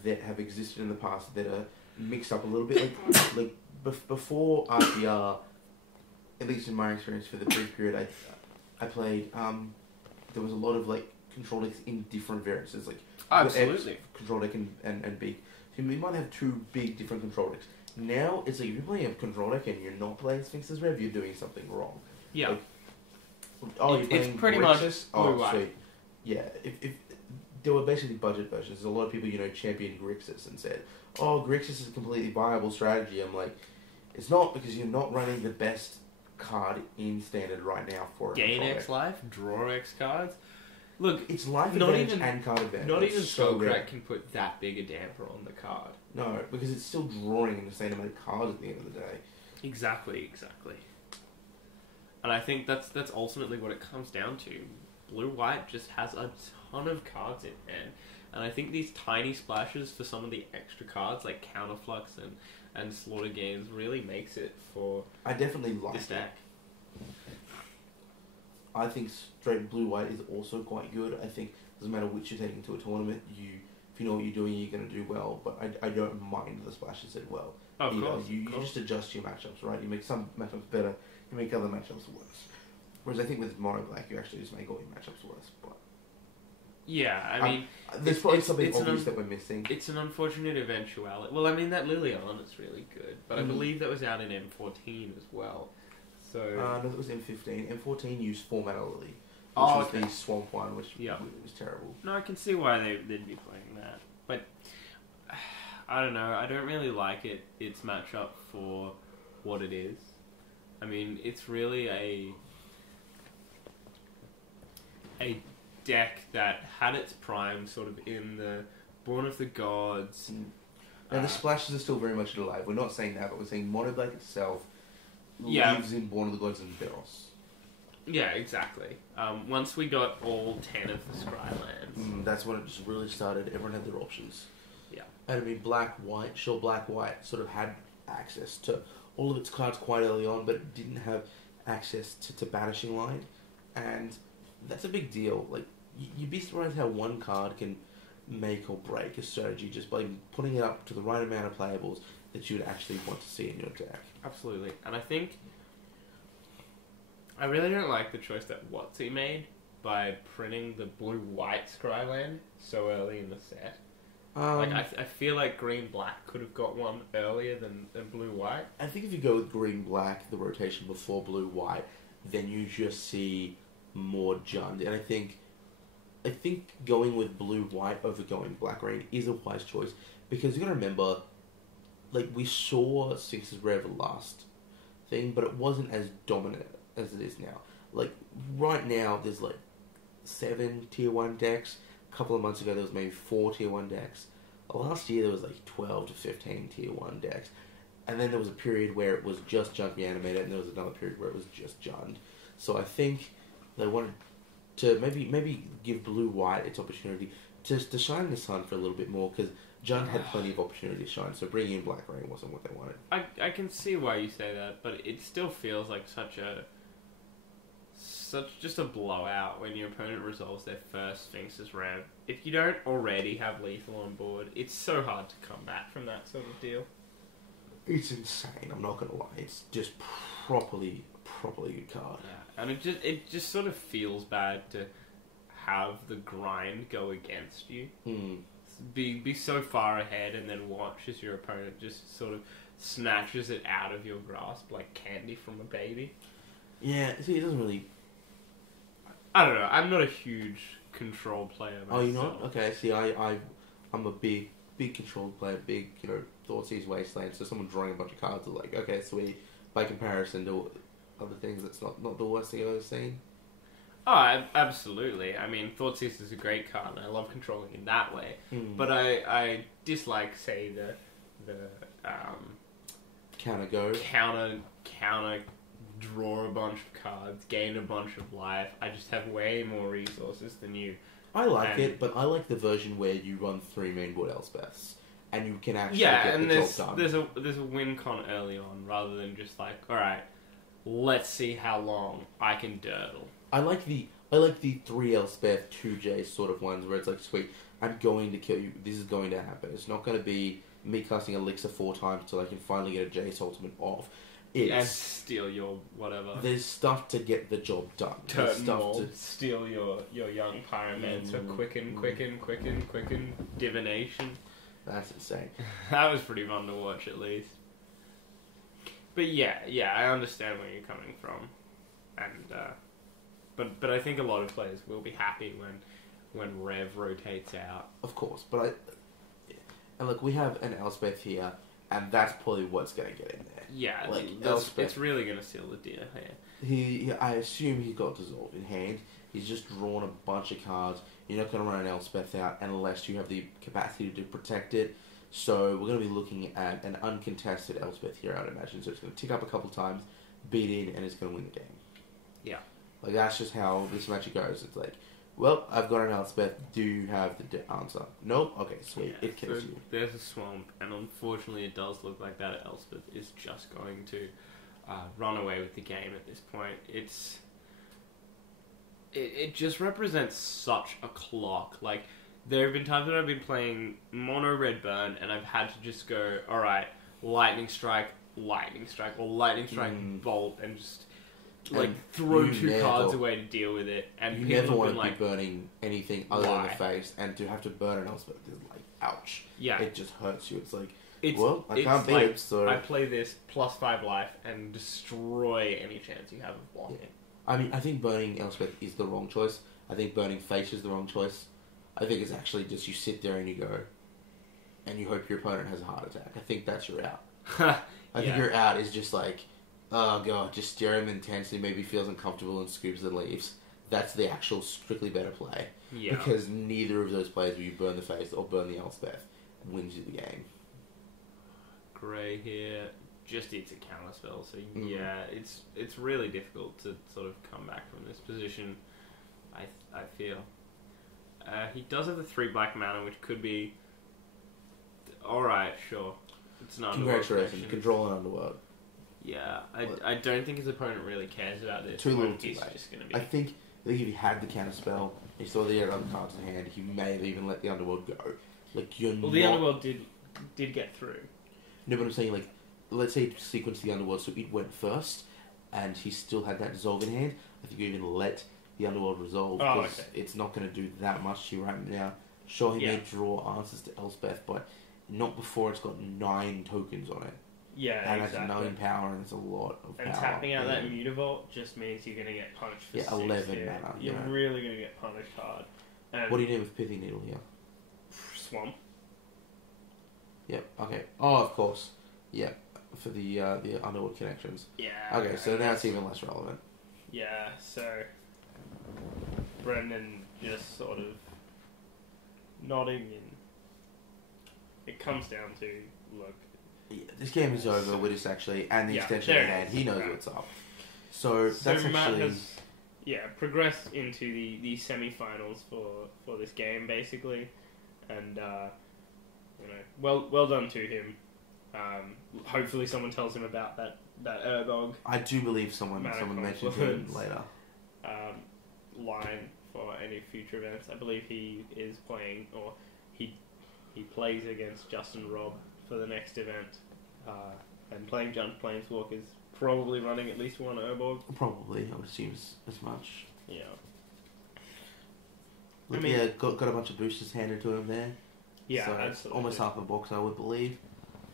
that have existed in the past that are mixed up a little bit. Like before RPR, at least in my experience for the brief period I played, there was a lot of like control decks in different variances. Like absolutely, control deck and big. So you might have 2 big different control decks. Now it's like if you're playing a control deck and you're not playing Sphinx's Rev, you're doing something wrong. Yeah. Like, you're playing it's pretty Grixis? much sweet. Yeah, if there were basically budget versions. There's a lot of people, championed Grixis and said, Grixis is a completely viable strategy. I'm like, it's not, because you're not running the best card in Standard right now for a Gain X life, draw X cards. Look, it's life advantage and card advantage. Not even Skullcrack can put that big a damper on the card. No, because it's still drawing the same amount of cards at the end of the day. Exactly. And I think that's ultimately what it comes down to. Blue-white just has a ton of cards in hand. And I think these tiny splashes for some of the extra cards, like Counterflux and Slaughter Games, really makes it for I definitely like this deck. I think straight blue-white is also quite good. I think it doesn't matter which you're taking to a tournament, if you know what you're doing, you're going to do well. But I don't mind the splashes as well. Of course. You just adjust your matchups, right? You make some matchups better, you make other matchups worse. Whereas I think with mono black, you actually just make all your matchups worse. But yeah, I mean, there's probably something obvious that we're missing. It's an unfortunate eventuality. Well, I mean, that Liliana is really good, but I believe that was out in M14 as well. So no, it was M15. M14 used 4 mana Lily, which was the Swamp one, which was terrible. No, I can see why they'd be playing that, but I don't know. I don't really like its matchup for what it is. I mean, it's really a deck that had its prime sort of in the Born of the Gods. Now the splashes are still very much alive. We're not saying that, but we're saying mono black itself lives in Born of the Gods and Theros. Yeah, exactly. Once we got all 10 of the Scrylands, that's when it just really started. Everyone had their options. Yeah. And I mean, black-white sort of had access to all of its cards quite early on, but it didn't have access to Banishing Light. And that's a big deal. Like, you'd be surprised how one card can make or break a strategy just by putting it up to the right amount of playables that you'd actually want to see in your deck. Absolutely. And I think I really don't like the choice that WotC made by printing the blue-white Scryland so early in the set. I feel like green-black could have got one earlier than blue-white. I think if you go with green-black, the rotation before blue-white, then you just see more Jund, and I think going with blue-white over going black-green is a wise choice, because you gotta remember, like, we saw Six's Rev last thing, but it wasn't as dominant as it is now. Like, right now, there's, like, 7 Tier 1 decks. A couple of months ago, there was maybe 4 Tier 1 decks. Last year, there was, like, 12 to 15 Tier 1 decks. And then there was a period where it was just Jund reanimated, and there was another period where it was just Jund. So I think they wanted to maybe give blue-white its opportunity to shine in the sun for a little bit more, because Jund had plenty of opportunity to shine, so bringing in black-green wasn't what they wanted. I can see why you say that, but it still feels like such just a blowout when your opponent resolves their first Sphinx's Rev. If you don't already have lethal on board, it's so hard to come back from that sort of deal. It's insane, I'm not gonna lie. It's just properly good card. Yeah, and it just sort of feels bad to have the grind go against you. Be so far ahead and then watch as your opponent just sort of snatches it out of your grasp like candy from a baby. Yeah, see, it doesn't really... I don't know, I'm not a huge control player myself. Oh, you're not? Okay, see, I'm a big control player, big, Thoughtseize Wasteland, so someone drawing a bunch of cards are like, okay, sweet. By comparison to other things, that's not the worst thing I've ever seen. Oh, absolutely. I mean, Thoughtseize is a great card, and I love controlling in that way. But I dislike, say, the counter, draw a bunch of cards, gain a bunch of life. I just have way more resources than you. I like it, but I like the version where you run 3 mainboard Elspeths, and you can actually get the job done. There's a win con early on, rather than just like, alright, let's see how long I can durdle. I like the 3 Elspeth, 2 J sort of ones where it's like, sweet, I'm going to kill you. This is going to happen. It's not going to be me casting Elixir 4 times till I can finally get a Jace ultimate off. And steal your whatever. There's stuff to get the job done. Steal your young pyramids for quicken divination. That's insane. That was pretty fun to watch, at least. But yeah, I understand where you're coming from, and but I think a lot of players will be happy when Rev rotates out. Of course, but and look, we have an Elspeth here, and that's probably what's going to get in there. Yeah, like it's really going to seal the deal here. I assume he's got Dissolve in hand. He's just drawn a bunch of cards. You're not going to run an Elspeth out unless you have the capacity to protect it. So we're going to be looking at an uncontested Elspeth here, I'd imagine. So it's going to tick up a couple times, beat in, and it's going to win the game. Yeah. Like, that's just how this match goes. It's like, well, I've got an Elspeth. Do you have the answer? No? Okay, sweet. Yeah, it kills you. There's a swamp, and unfortunately it does look like that Elspeth is just going to run away with the game at this point. It just represents such a clock. Like, there have been times when I've been playing mono red burn, and I've had to just go, alright, lightning strike, or lightning strike, bolt, and just throw 2 cards away to deal with it. And you never want to be burning anything other than the face, and to have to burn an Elspeth is like, ouch. Yeah. It just hurts you. It's like, I can't beat it, so... I play this plus 5 life and destroy any chance you have of blocking. Yeah. I mean, I think burning Elspeth is the wrong choice. I think burning face is the wrong choice. I think it's actually just you sit there and you go, and you hope your opponent has a heart attack. I think that's your out. I think your out is just like, oh god, just stare him intensely, maybe feels uncomfortable and scoops and leaves. That's the actual strictly better play. Yeah. Because neither of those plays where you burn the face or burn the Elspeth wins you the game. Grey here just eats a counter spell, so yeah, it's really difficult to sort of come back from this position, I feel. He does have the 3 black mana, which could be... Alright, sure. It's an Underworld. Congratulations, control an Underworld. Yeah, I don't think his opponent really cares about this. Too little, too late. I think if he had the counter spell, he saw the other cards in hand, he may have even let the Underworld go. Like, the Underworld did get through. No, but I'm saying, like, let's say he sequenced the Underworld so it went first, and he still had that Dissolve in hand. I think you even let the Underworld resolve, because it's not going to do that much to you right now. Sure, he may draw answers to Elspeth, but not before it's got 9 tokens on it. Yeah, and exactly. has known power, and there's a lot of power. And tapping out that Mutavault just means you're going to get punished for 11 here. mana. You're really going to get punished hard. And what do you need with Pithy Needle here? Swamp. Yep. Okay. Oh, of course. Yep. For the Underworld connections. Yeah. Okay, so now it's even less relevant. Yeah. So Brendan just sort of nodding, and it comes down to look. Yeah, this game is over. We're just actually and the extension in hand. He knows what's up. So that's Matt actually has progressed into the semi-finals for this game basically, and well done to him. Hopefully someone tells him about that Urbog. I do believe someone mentioned him later. Line for any future events. I believe he is playing, or he plays against Justin Robb for the next event, and playing Junk Planeswalkers, probably running at least one Urbog. Probably, I would assume as much. Yeah. Look, got a bunch of boosters handed to him there. Yeah, so absolutely. Almost half a box, I would believe.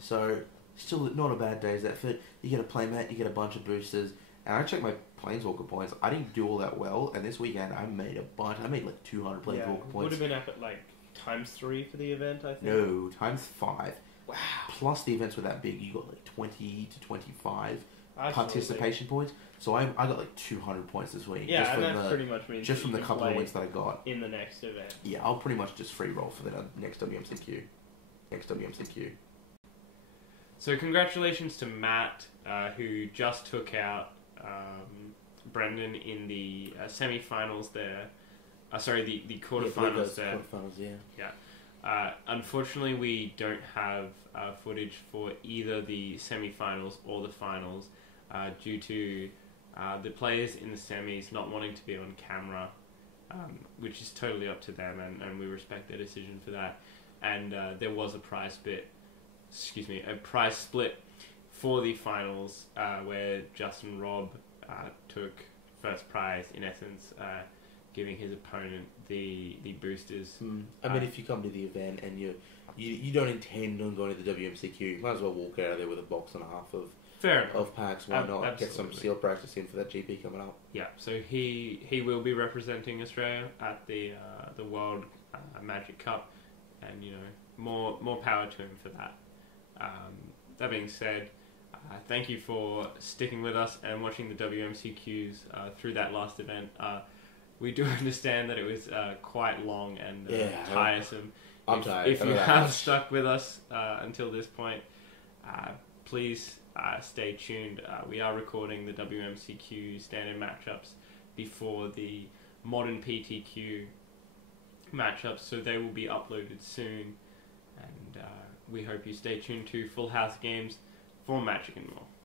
So, still not a bad day's effort. You get a playmat, you get a bunch of boosters. And I checked my Planeswalker points. I didn't do all that well. And this weekend, I made a bunch. I made like 200 Planeswalker points. Would have been up at like ×3 for the event, I think. No, ×5. Wow. Plus the events were that big. You got like 20 to 25 Absolutely. participation points. So I got like 200 points this week. Yeah, and that pretty much means just from the couple of wins that I got in the next event. Yeah, I'll pretty much just free roll for the next WMCQ. So congratulations to Matt, who just took out Brendan in the semi-finals there. The quarterfinals there. Quarterfinals, yeah. Unfortunately, we don't have footage for either the semi-finals or the finals due to the players in the semis not wanting to be on camera, which is totally up to them, and we respect their decision for that. And there was a prize split for the finals where Justin Robb took first prize, in essence, giving his opponent the boosters. I mean, if you come to the event and you don't intend on going to the WMCQ, you might as well walk out of there with a box and a half of packs. Why not? Absolutely. Get some seal practice in for that GP coming up. Yeah, so he will be representing Australia at the World Magic Cup, and more power to him for that. That being said, thank you for sticking with us and watching the WMCQs through that last event. We do understand that it was quite long and tiresome. I'm tired. If you have stuck with us until this point, please stay tuned. We are recording the WMCQ standard matchups before the modern PTQ matchups, so they will be uploaded soon. And we hope you stay tuned to Full House Games for Magic and more.